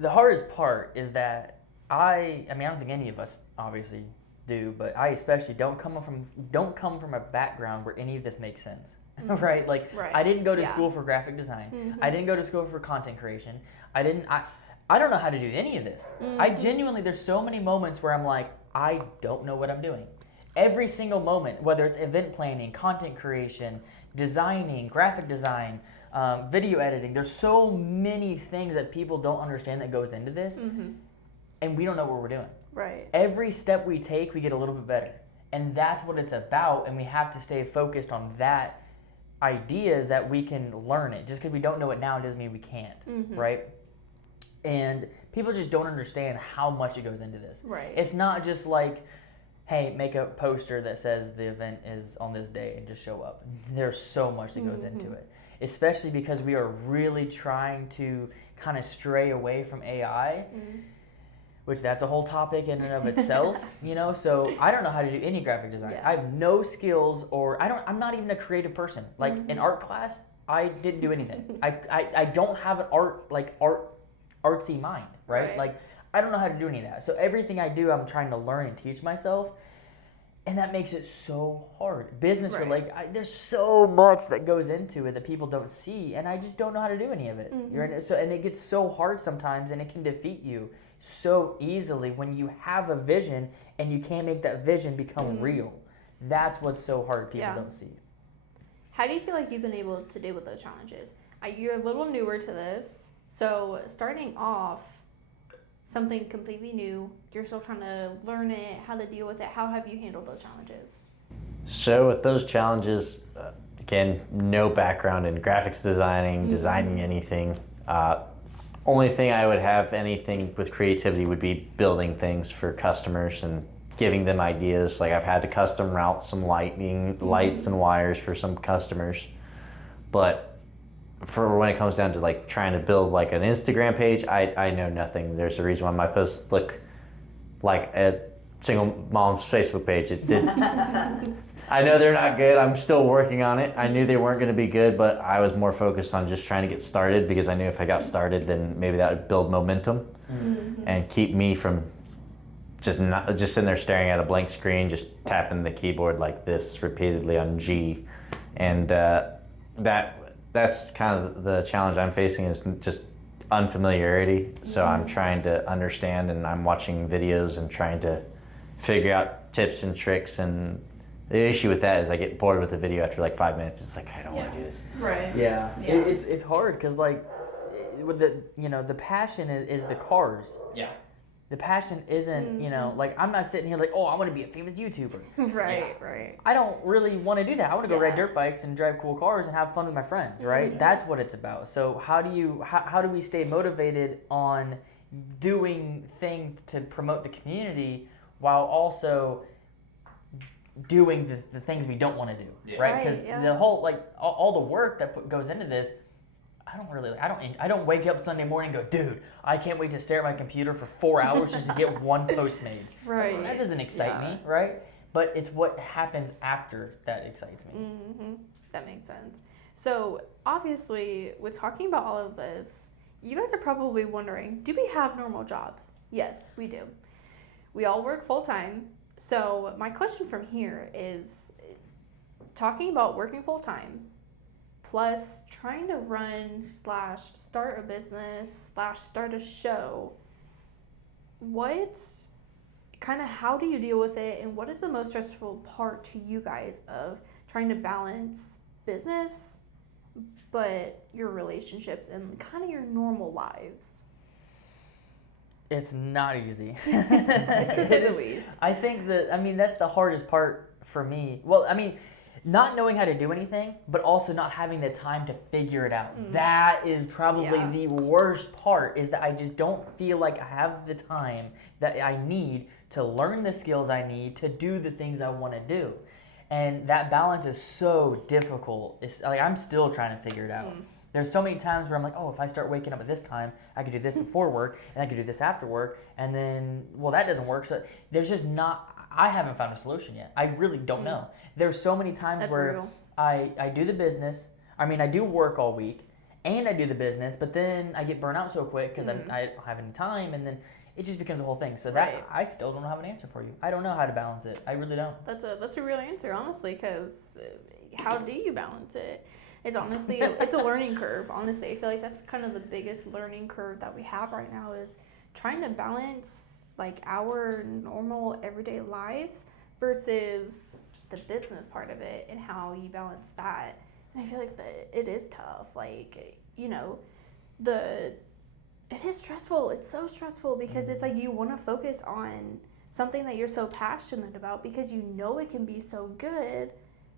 The hardest part is that I don't think any of us obviously do, but I especially don't come from a background where any of this makes sense. Right? Like, I didn't go to school for graphic design. I didn't go to school for content creation. I don't know how to do any of this. I genuinely, there's so many moments where I'm like, I don't know what I'm doing. Every single moment, whether it's event planning, content creation, designing, graphic design, video editing, there's so many things that people don't understand that goes into this, and we don't know what we're doing. Right. Every step we take, we get a little bit better. And that's what it's about, and we have to stay focused on that idea, is that we can learn it. Just because we don't know it now doesn't mean we can't, right? And people just don't understand how much it goes into this. Right. It's not just like, hey, make a poster that says the event is on this day and just show up. There's so much that goes into it, especially because we are really trying to kind of stray away from AI, which that's a whole topic in and of itself, you know? So I don't know how to do any graphic design. Yeah. I have no skills, or I'm not even a creative person. Like in art class, I didn't do anything. I don't have an artsy mind, right? Like, I don't know how to do any of that. So everything I do, I'm trying to learn and teach myself. And that makes it so hard. Business related, there's so much that goes into it that people don't see, and I just don't know how to do any of it. And it gets so hard sometimes, and it can defeat you so easily when you have a vision and you can't make that vision become real. That's what's so hard people don't see. How do you feel like you've been able to deal with those challenges? You're a little newer to this, so starting off, something completely new, you're still trying to learn it, how to deal with it. How have you handled those challenges? So with those challenges, again, no background in graphics designing, designing anything. Only thing I would have anything with creativity would be building things for customers and giving them ideas. Like, I've had to custom route some lights and wires for some customers. But for when it comes down to like trying to build like an Instagram page, I know nothing. There's a reason why my posts look like a single mom's Facebook page. It did. I know they're not good. I'm still working on it. I knew they weren't going to be good, but I was more focused on just trying to get started, because I knew if I got started, then maybe that would build momentum and keep me from just sitting there staring at a blank screen, just tapping the keyboard like this repeatedly on G. And that's kind of the challenge I'm facing, is just unfamiliarity. So I'm trying to understand, and I'm watching videos and trying to figure out tips and tricks. And the issue with that is I get bored with the video after like 5 minutes. It's like, I don't want to do this. Right. Yeah. It's hard, because like with the passion is the cars. Yeah. The passion isn't, like, I'm not sitting here like, oh, I want to be a famous YouTuber. Right. I don't really want to do that. I want to go ride dirt bikes and drive cool cars and have fun with my friends, right? That's what it's about. So how do we stay motivated on doing things to promote the community while also doing the things we don't want to do, right? Because the whole, like, all the work that goes into this, I don't wake up Sunday morning and go, dude, I can't wait to stare at my computer for 4 hours just to get one post made. Right. That doesn't excite me, right? But it's what happens after that excites me. That makes sense. So obviously, with talking about all of this, you guys are probably wondering, do we have normal jobs? Yes, we do. we all work full time. So my question from here is talking about working full time plus trying to run / start a business / start a show. How do you deal with it, and what is the most stressful part to you guys of trying to balance business but your relationships and kind of your normal lives? It's not easy. To say the least. I think that's the hardest part for me. Well, not knowing how to do anything, but also not having the time to figure it out. That is probably the worst part, is that I just don't feel like I have the time that I need to learn the skills I need to do the things I want to do. And that balance is so difficult. It's like I'm still trying to figure it out. There's so many times where I'm like, oh, if I start waking up at this time, I could do this before work, and I could do this after work, and then, well, that doesn't work. So there's just I haven't found a solution yet. I really don't know. There's so many times That's where real. I do the business. I do work all week, and I do the business, but then I get burnt out so quick because I don't have any time, and then it just becomes a whole thing. So that I still don't have an answer for you. I don't know how to balance it. I really don't. That's a real answer, honestly, because how do you balance it? It's honestly, it's a learning curve, honestly. I feel like that's kind of the biggest learning curve that we have right now is trying to balance like our normal everyday lives versus the business part of it and how you balance that. And I feel like it is tough. Like, it is stressful. It's so stressful because it's like you want to focus on something that you're so passionate about because you know it can be so good.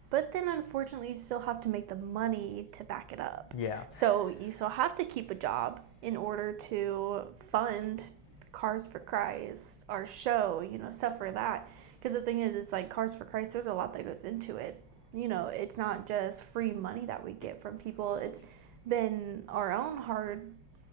But then, unfortunately, you still have to make the money to back it up. Yeah. So you still have to keep a job in order to fund Cars for Christ, our show, stuff for that. Because the thing is, it's like Cars for Christ, there's a lot that goes into it. It's not just free money that we get from people. It's been our own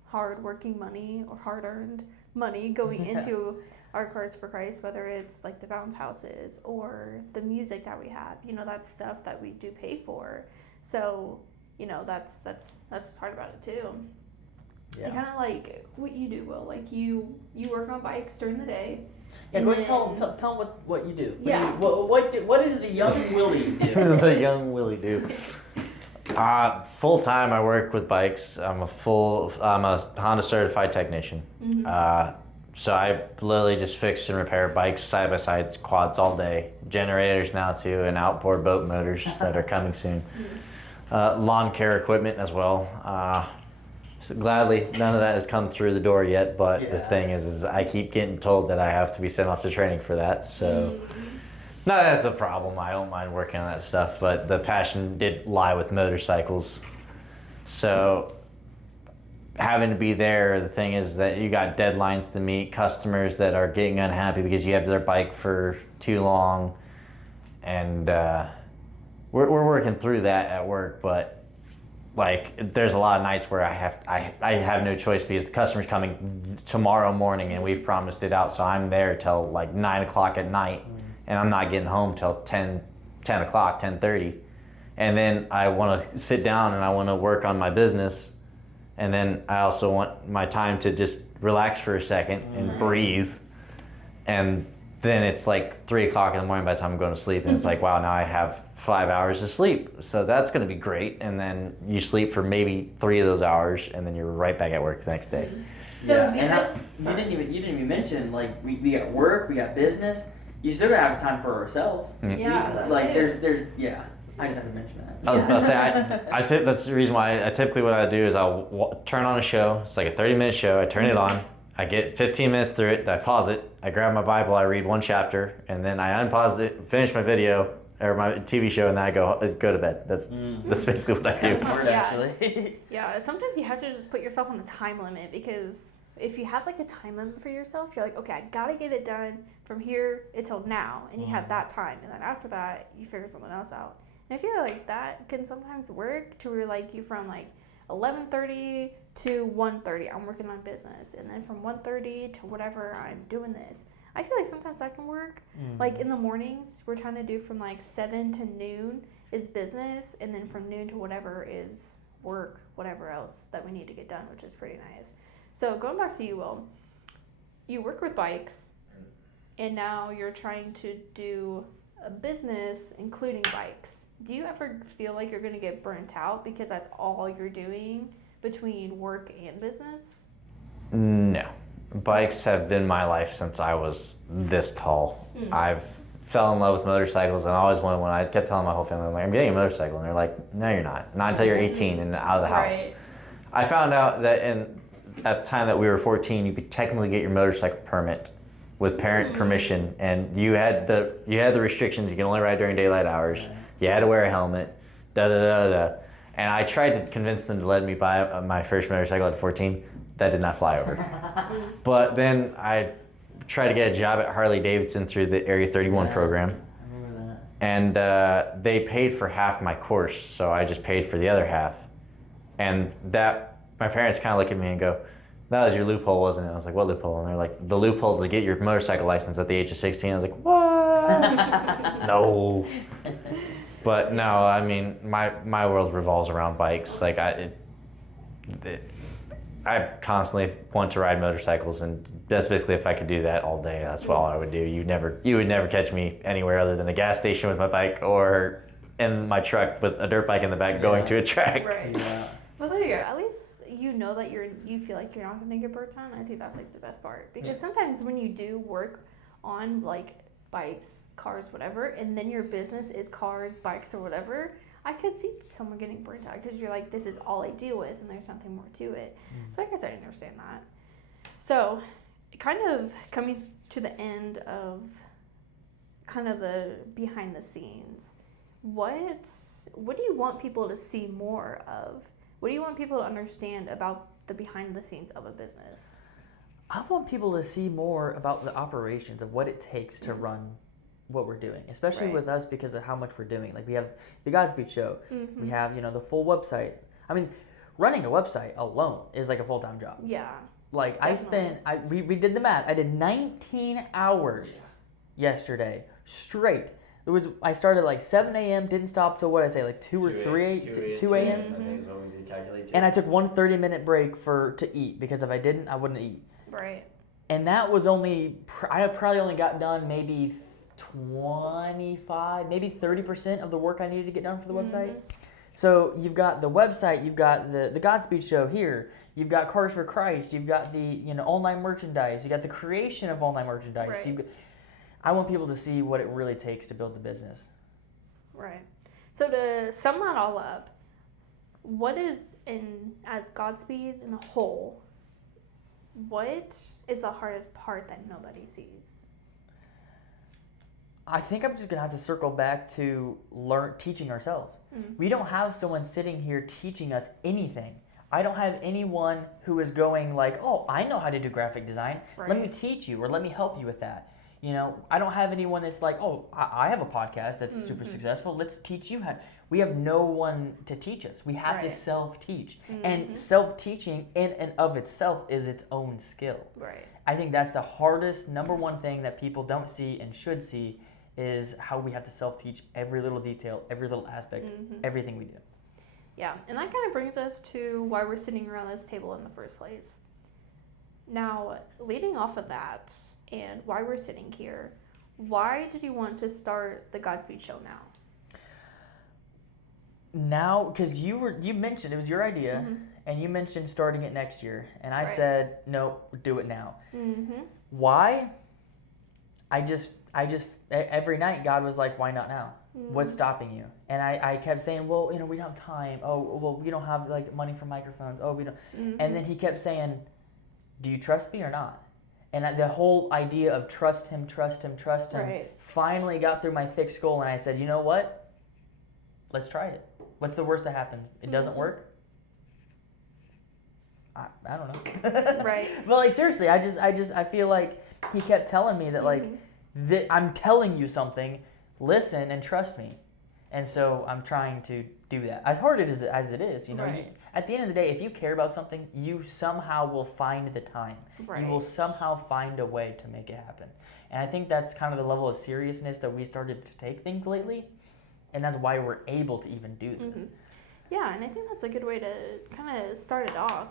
hard-working money or hard-earned money going into our Cars for Christ, whether it's like the bounce houses or the music that we have, that's stuff that we do pay for. So, that's what's hard about it too. Yeah. And kind of like what you do, Will. Like you work on bikes during the day. Yeah, go ahead and tell them what you do. Yeah. What is the young Willie do? The young Willie do. Full time, I work with bikes. I'm a Honda certified technician. So I literally just fix and repair bikes, side by sides, quads all day. Generators now too, and outboard boat motors that are coming soon. Lawn care equipment as well. So gladly, none of that has come through the door yet. But the thing is I keep getting told that I have to be sent off to training for that. So. No, that's the problem. I don't mind working on that stuff, but the passion did lie with motorcycles. So having to be there, the thing is that you got deadlines to meet, customers that are getting unhappy because you have their bike for too long. And we're working through that at work, but like there's a lot of nights where I have no choice because the customer's coming tomorrow morning and we've promised it out. So I'm there till like 9 o'clock at night. And I'm not getting home till 10 o'clock, 10:30. And then I want to sit down and I want to work on my business. And then I also want my time to just relax for a second and breathe. And then it's like 3 o'clock in the morning by the time I'm going to sleep. And it's like, wow, now I have 5 hours of sleep. So that's going to be great. And then you sleep for maybe 3 of those hours and then you're right back at work the next day. So you didn't even mention, like, we got work, we got business. You still gotta have time for ourselves. Yeah. There's I just have to mention that. I was about to say, that's the reason why I typically what I do is I'll turn on a show. It's like a 30-minute show. I turn it on. I get 15 minutes through it. I pause it. I grab my Bible. I read one chapter, and then I unpause it, finish my video or my TV show, and then I go to bed. That's basically what I do. That's smart, actually. Yeah. Sometimes you have to just put yourself on a time limit because if you have like a time limit for yourself, you're like, okay, I gotta get it done from here until now, and you have that time, and then after that, you figure something else out. And I feel like that can sometimes work to where like you from like 11:30 to 1:30, I'm working on business, and then from 1:30 to whatever, I'm doing this. I feel like sometimes that can work. Like in the mornings, we're trying to do from like 7 to noon is business, and then from noon to whatever is work, whatever else that we need to get done, which is pretty nice. So going back to you, Will, you work with bikes. and now you're trying to do a business including bikes. Do you ever feel like you're going to get burnt out because that's all you're doing between work and business? No. Bikes have been my life since I was this tall. I've fell in love with motorcycles, and I always wanted one. I kept telling my whole family, I'm getting a motorcycle, and they're like, no, you're not. Not until you're 18 and out of the house. Right. I found out that at the time that we were 14, you could technically get your motorcycle permit with parent permission, and you had the restrictions. You can only ride during daylight hours. You had to wear a helmet. And I tried to convince them to let me buy my first motorcycle at 14. That did not fly over. But then I tried to get a job at Harley Davidson through the Area 31 program. I remember that. And they paid for half my course, so I just paid for the other half. And my parents kind of look at me and go, that was your loophole, wasn't it? I was like, what loophole? And they're like, the loophole to get your motorcycle license at the age of 16. I was like, what? No. But no, I mean, my world revolves around bikes. Like I constantly want to ride motorcycles, and that's basically, if I could do that all day, that's all I would do. You would never catch me anywhere other than a gas station with my bike or in my truck with a dirt bike in the back going to a track. Right. Yeah. Well, there you go. At least you know that you feel like you're not going to get burnt out. I think that's like the best part, because sometimes when you do work on like bikes, cars, whatever, and then your business is cars, bikes, or whatever, I could see someone getting burnt out because you're like, this is all I deal with, and there's nothing more to it. So I guess I understand that. So, kind of coming to the end of kind of the behind the scenes, what do you want people to see more of? What do you want people to understand about the behind the scenes of a business? I want people to see more about the operations of what it takes to run what we're doing, especially with us because of how much we're doing. Like, we have the GodSpeed Show. We have, the full website. I mean, running a website alone is like a full-time job. Yeah. Like, Definitely. we did the math. I did 19 hours yesterday straight. I started like 7 a.m., didn't stop till what I say, like 2 or 3 a.m. I think is what we did calculate too. And I took one 30-minute break to eat, because if I didn't, I wouldn't eat. Right. And that was I probably only got done maybe 25, maybe 30% of the work I needed to get done for the website. So you've got the website, you've got the GodSpeed Show here, you've got Cars for Christ, you've got the online merchandise, you got the creation of online merchandise. Right. I want people to see what it really takes to build the business. Right. So to sum that all up, what is as Godspeed in a whole, what is the hardest part that nobody sees? I think I'm just gonna have to circle back to teaching ourselves. We don't have someone sitting here teaching us anything. I don't have anyone who is going like, oh, I know how to do graphic design. Right. Let me teach you, or let me help you with that. I don't have anyone that's like, oh, I have a podcast that's super successful. Let's teach you how. We have no one to teach us. We have to self-teach. And self-teaching in and of itself is its own skill. Right. I think that's the hardest, number one thing that people don't see and should see, is how we have to self-teach every little detail, every little aspect, everything we do. Yeah, and that kind of brings us to why we're sitting around this table in the first place. Now, leading off of that, and why we're sitting here, why did you want to start the GodSpeed Show now? Now, because you mentioned it was your idea, and you mentioned starting it next year, and I said, no, do it now. Why? I just every night God was like, why not now? What's stopping you? And I kept saying, well, we don't have time. Oh, well, we don't have like money for microphones. Oh, we don't. And then he kept saying, do you trust me or not? And the whole idea of trust him finally got through my thick skull, and I said, you know what? Let's try it. What's the worst that happens? It doesn't work? I don't know. Right. But like, seriously, I feel like he kept telling me that like, I'm telling you something, listen and trust me. And so I'm trying to do that. As hard as it is, Right. At the end of the day, if you care about something, you somehow will find the time. Right. You will somehow find a way to make it happen. And I think that's kind of the level of seriousness that we started to take things lately. And that's why we're able to even do this. Yeah, and I think that's a good way to kind of start it off.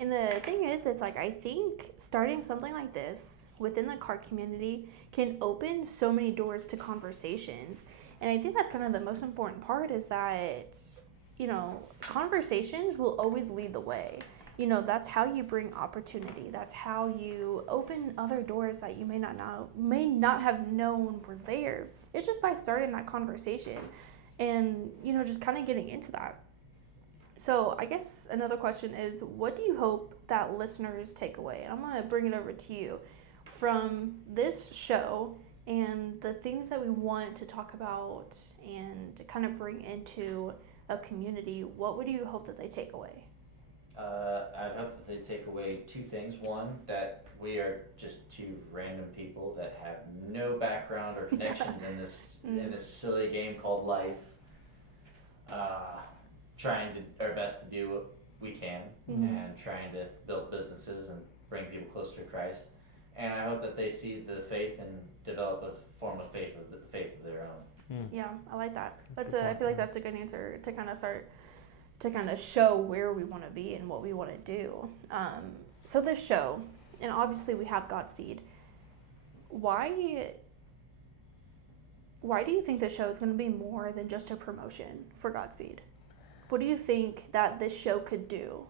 And the thing is, it's like, I think starting something like this within the car community can open so many doors to conversations. And I think that's kind of the most important part, is that, you know, conversations will always lead the way. You know, that's how you bring opportunity. That's how you open other doors that you may not have known were there. It's just by starting that conversation and, you know, just kind of getting into that. So I guess another question is, what do you hope that listeners take away? I'm going to bring it over to you from this show and the things that we want to talk about and to kind of bring into a community. What would you hope that they take away? I hope that they take away two things. One, that we are just two random people that have no background or connections in this silly game called life. Trying to our best to do what we can, and trying to build businesses and bring people closer to Christ. And I hope that they see the faith and develop a form of faith of their own. Yeah, I like that. I feel like that's a good answer to kind of start to kind of show where we want to be and what we want to do. So this show, and obviously we have GodSpeed. Why do you think this show is going to be more than just a promotion for GodSpeed? What do you think that this show could do?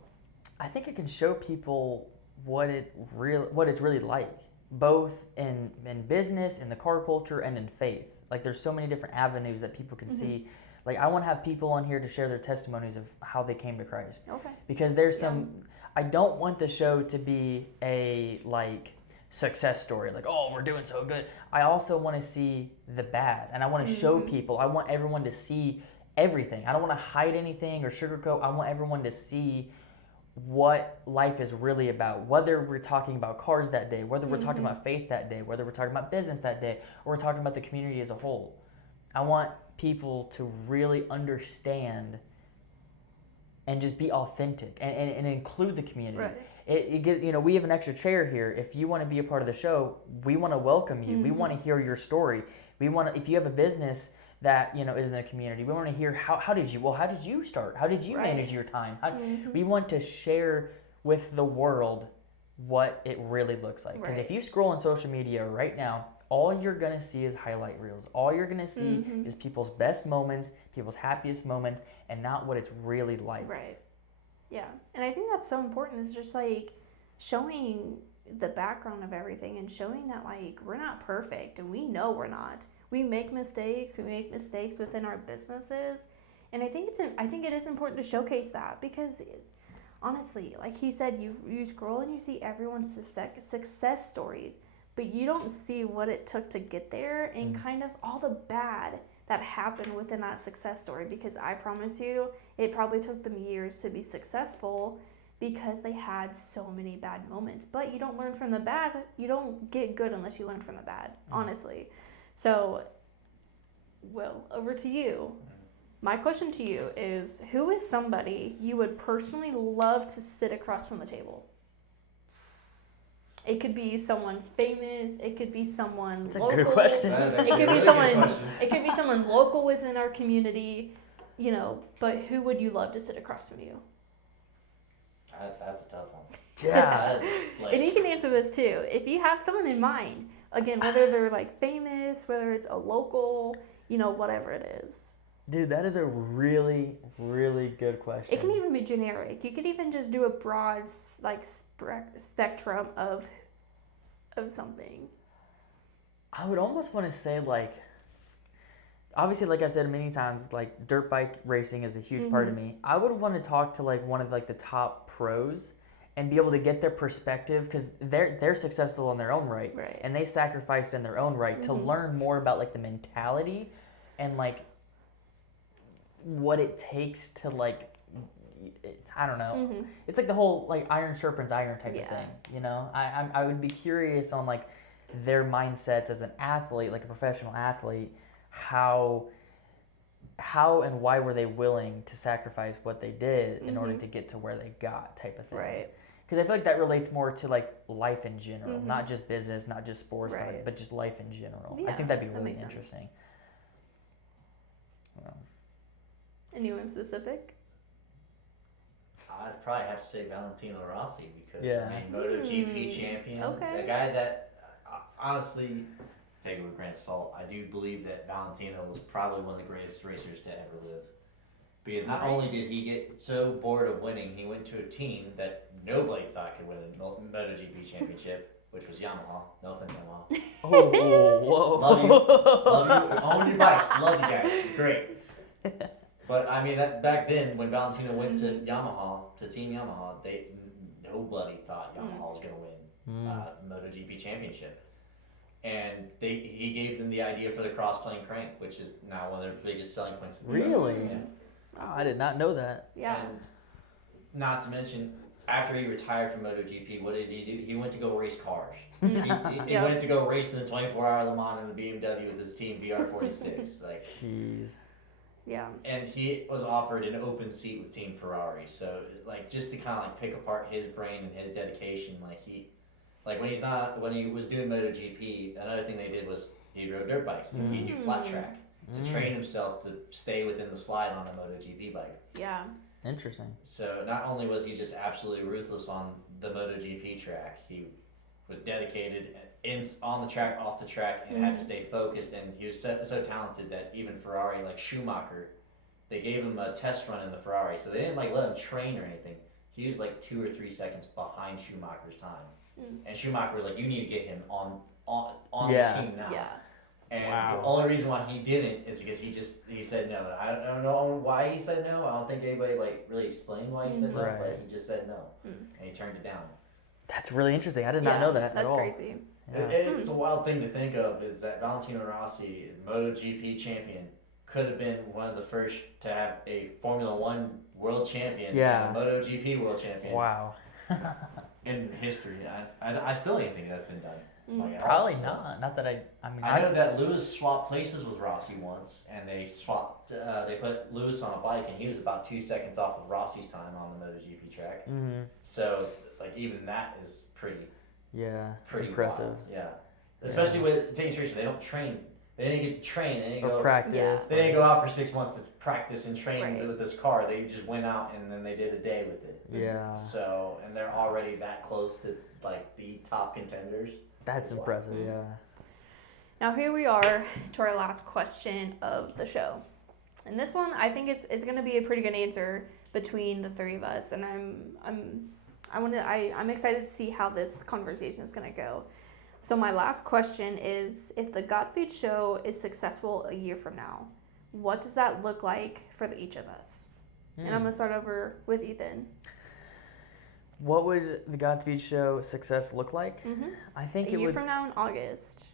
I think it can show people what it's really like, both in business, in the car culture, and in faith. Like, there's so many different avenues that people can see. Like, I want to have people on here to share their testimonies of how they came to Christ. Okay. Because there's some, I don't want the show to be a, like, success story. Like, oh, we're doing so good. I also want to see the bad. And I want to show people. I want everyone to see everything. I don't want to hide anything or sugarcoat. I want everyone to see what life is really about. Whether we're talking about cars that day, whether we're talking about faith that day, whether we're talking about business that day, or we're talking about the community as a whole. I want people to really understand and just be authentic and include the community. Right. We have an extra chair here. If you want to be a part of the show, we want to welcome you. We want to hear your story. If you have a business that is in the community, we want to hear how did you start? How did you manage your time? We want to share with the world what it really looks like. Because if you scroll on social media right now, all you're going to see is highlight reels. All you're going to see is people's best moments, people's happiest moments, and not what it's really like. Right. Yeah. And I think that's so important, is just like showing the background of everything and showing that, like, we're not perfect, and we know we're not. We make mistakes. We make mistakes within our businesses. And I think it is important to showcase that, because honestly, like he said, you scroll and you see everyone's success stories, but you don't see what it took to get there and kind of all the bad that happened within that success story. Because I promise you, it probably took them years to be successful because they had so many bad moments. But you don't learn from the bad. You don't get good unless you learn from the bad, honestly. So, Will, over to you. My question to you is, who is somebody you would personally love to sit across from the table? It could be someone famous. It could be someone local. That's a good question. It could be someone. It could be someone local within our community. But who would you love to sit across from you? That's a tough one. Yeah. And you can answer this too. If you have someone in mind, again, whether they're like famous, whether it's a local, whatever it is. Dude, that is a really, really good question. It can even be generic. You could even just do a broad, like, spectrum of something. I would almost want to say, like, obviously, like I've said many times, like, dirt bike racing is a huge part of me. I would want to talk to, like, one of, like, the top pros and be able to get their perspective, because they're successful in their own right. And they sacrificed in their own right to learn more about, like, the mentality and, like, what it takes to, like, I don't know. It's like the whole, like, iron sharpens iron type of thing, I would be curious on, like, their mindsets as an athlete, like a professional athlete. How and why were they willing to sacrifice what they did in order to get to where they got, type of thing. Right. Because I feel like that relates more to, like, life in general, not just business, not just sports, but just life in general. I think that'd be really interesting. Anyone specific? I'd probably have to say Valentino Rossi because Yeah. I mean, MotoGP champion, Okay. the guy that honestly, take it with a grain of salt. I do believe that Valentino was probably one of the greatest racers to ever live. Because not only did he get so bored of winning, he went to a team that nobody thought could win a MotoGP championship, which was Yamaha. No offense, Yamaha. Oh, whoa. Love you. Own your bikes. Love you guys. Great. But I mean, back then when Valentino went to Yamaha, to Team Yamaha, nobody thought Yamaha was going to win MotoGP championship. And he gave them the idea for the cross-plane crank, which is now one of their biggest selling points. Really? Yeah. Oh, I did not know that. Yeah. And not to mention, after he retired from MotoGP, what did he do? He went to go race cars. He went to go race in the 24-hour Le Mans in the BMW with his team VR46. Like, jeez. Yeah. and he was offered an open seat with Team Ferrari. So, like, just to kind of like pick apart his brain and his dedication, like when he was doing MotoGP, another thing they did was he rode dirt bikes. He'd do flat track to train himself to stay within the slide on a MotoGP bike. Yeah. Interesting. So not only was he just absolutely ruthless on the MotoGP track, he was dedicated on the track, off the track, and had to stay focused. And he was so talented that even Ferrari, like Schumacher, they gave him a test run in the Ferrari, so they didn't like let him train or anything. He was like 2 or 3 seconds behind Schumacher's time, and Schumacher was like, "You need to get him on this team now." Yeah. And Wow. the only reason why he didn't is because he said no. I don't know why he said no. I don't think anybody like really explained why he said no, Right. but he just said no, and he turned it down. That's really interesting. I did not know that That's at all. crazy. Yeah. It's a wild thing to think of is that Valentino Rossi, MotoGP champion, could have been one of the first to have a Formula One world champion and a MotoGP world champion Wow. in history. I still don't think that's been done. Like, at all, Probably so. not. Not that I mean, I know that Lewis swapped places with Rossi once, and they swapped. They put Lewis on a bike, and he was about 2 seconds off of Rossi's time on the MotoGP track. Mm-hmm. So, like, even that is pretty impressive. wild. Yeah, especially with taking seriously, they don't train. They didn't get to train. They didn't Or go practice. They didn't go out for 6 months to practice and train Right. with this car. They just went out and then they did a day with it. Yeah. So, and they're already that close to like the top contenders. That's impressive. Yeah. Now here we are to our last question of the show, and this one I think it's going to be a pretty good answer between the three of us, and I'm excited to see how this conversation is going to go. So my last question is, if the GodSpeed Show is successful a year from now, what does that look like for each of us? And I'm going to start over with Ethan. What would the GodSpeed Show success look like? I think A year from now in August,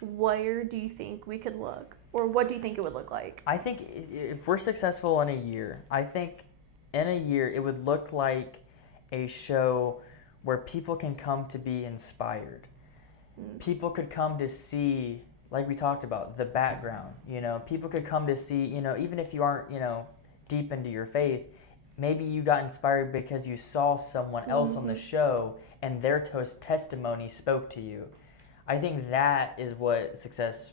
where do you think we could look? Or what do you think it would look like? I think if we're successful in a year, I think in a year it would look like a show where people can come to be inspired. People could come to see, like we talked about, the background. You know, people could come to see, you know, even if you aren't, you know, deep into your faith, maybe you got inspired because you saw someone else on the show and their testimony spoke to you. I think that is what success,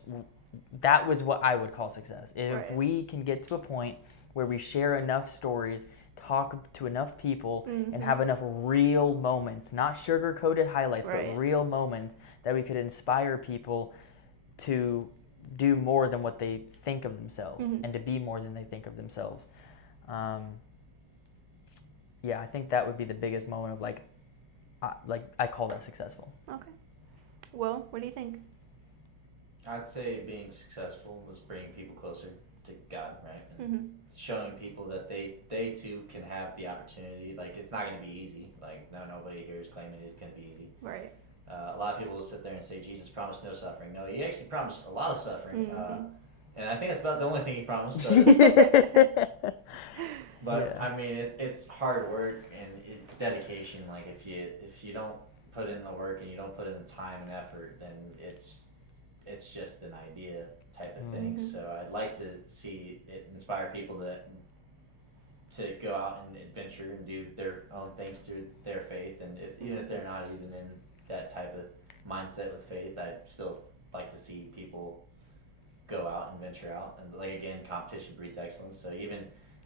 that was what I would call success. If we can get to a point where we share enough stories, talk to enough people, and have enough real moments, not sugar-coated highlights, but real moments that we could inspire people to do more than what they think of themselves and to be more than they think of themselves. Yeah, I think that would be the biggest moment of like I call that successful. Okay. Will, what do you think? I'd say being successful was bringing people closer to God, right? And showing people that they too can have the opportunity. Like, it's not going to be easy. Like, nobody here is claiming it's going to be easy. Right. A lot of people will sit there and say Jesus promised no suffering. No, he actually promised a lot of suffering. And I think that's about the only thing he promised. So. But I mean, it's hard work and it's dedication. Like, if you don't put in the work and you don't put in the time and effort, then it's just an idea type of thing. So I'd like to see it inspire people to go out and adventure and do their own things through their faith. And even if they're not even in that type of mindset with faith, I'd still like to see people go out and venture out. And like, again, competition breeds excellence. So even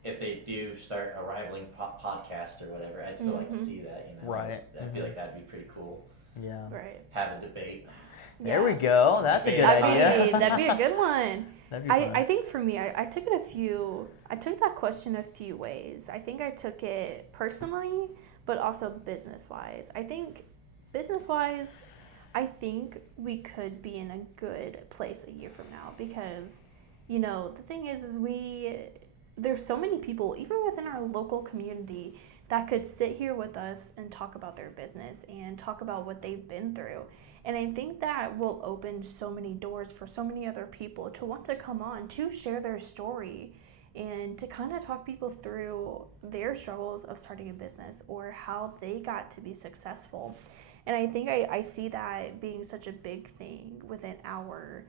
if they do start a rivaling podcast or whatever, I'd still like to see that, you know. Right. I feel like that'd be pretty cool. Yeah. Right. Have a debate. There we go. That's a good That'd idea. That'd be a good one. That'd be fun. I think for me, I took that question a few ways. I think I took it personally, but also business-wise. I think business-wise, I think we could be in a good place a year from now because, you know, the thing is there's so many people, even within our local community, that could sit here with us and talk about their business and talk about what they've been through. And I think that will open so many doors for so many other people to want to come on to share their story and to kind of talk people through their struggles of starting a business or how they got to be successful. And I think I see that being such a big thing within our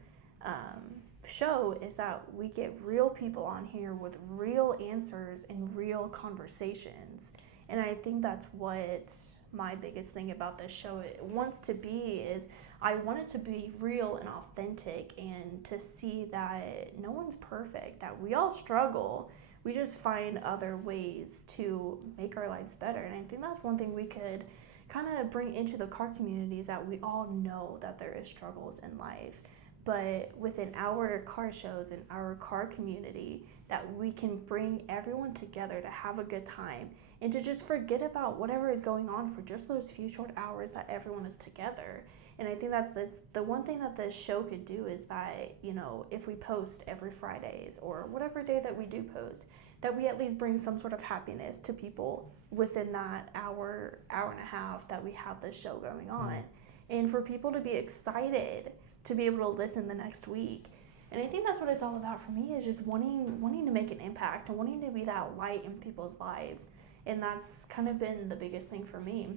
show is that we get real people on here with real answers and real conversations. And I think that's what my biggest thing about this show wants to be is I want it to be real and authentic and to see that no one's perfect, that we all struggle. We just find other ways to make our lives better. And I think that's one thing we could kind of bring into the car community is that we all know that there is struggles in life. But within our car shows and our car community, that we can bring everyone together to have a good time and to just forget about whatever is going on for just those few short hours that everyone is together. And I think that's the one thing that this show could do is that, you know, if we post every Fridays or whatever day that we do post, that we at least bring some sort of happiness to people within that hour and a half that we have this show going on. And for people to be excited to be able to listen the next week. And I think that's what it's all about for me is just wanting to make an impact and wanting to be that light in people's lives. And that's kind of been the biggest thing for me.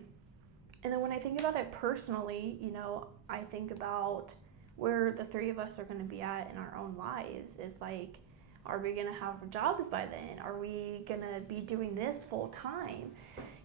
And then when I think about it personally, you know, I think about where the three of us are going to be at in our own lives is like, are we going to have jobs by then? Are we going to be doing this full time?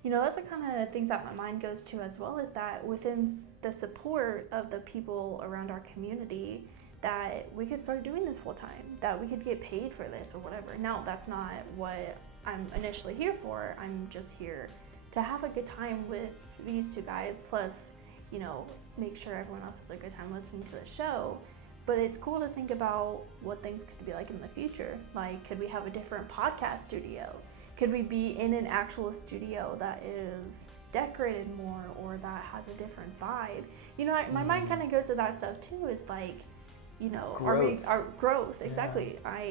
You know, that's the kind of things that my mind goes to as well is that within the support of the people around our community that we could start doing this full time, that we could get paid for this or whatever. Now, that's not what I'm initially here for. I'm just here to have a good time with these two guys, plus, you know, make sure everyone else has a good time listening to the show. But it's cool to think about what things could be like in the future. Like, could we have a different podcast studio? Could we be in an actual studio that is decorated more or that has a different vibe? You know, my mind kind of goes to that stuff too, is like, you know, our growth, exactly. Yeah.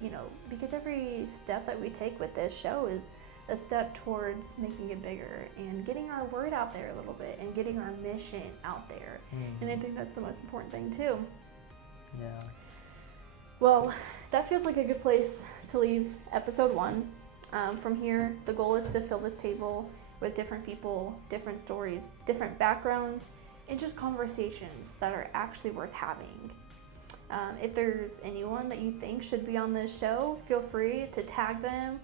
You know, because every step that we take with this show is a step towards making it bigger and getting our word out there a little bit and getting our mission out there. And I think that's the most important thing too. Yeah. Well, that feels like a good place to leave episode 1. From here, the goal is to fill this table with different people, different stories, different backgrounds, and just conversations that are actually worth having. If there's anyone that you think should be on this show, feel free to tag them,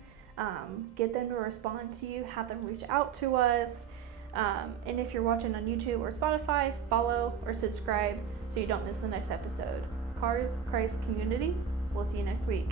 get them to respond to you, have them reach out to us. And if you're watching on YouTube or Spotify, follow or subscribe so you don't miss the next episode. Cars Christ Community, we'll see you next week.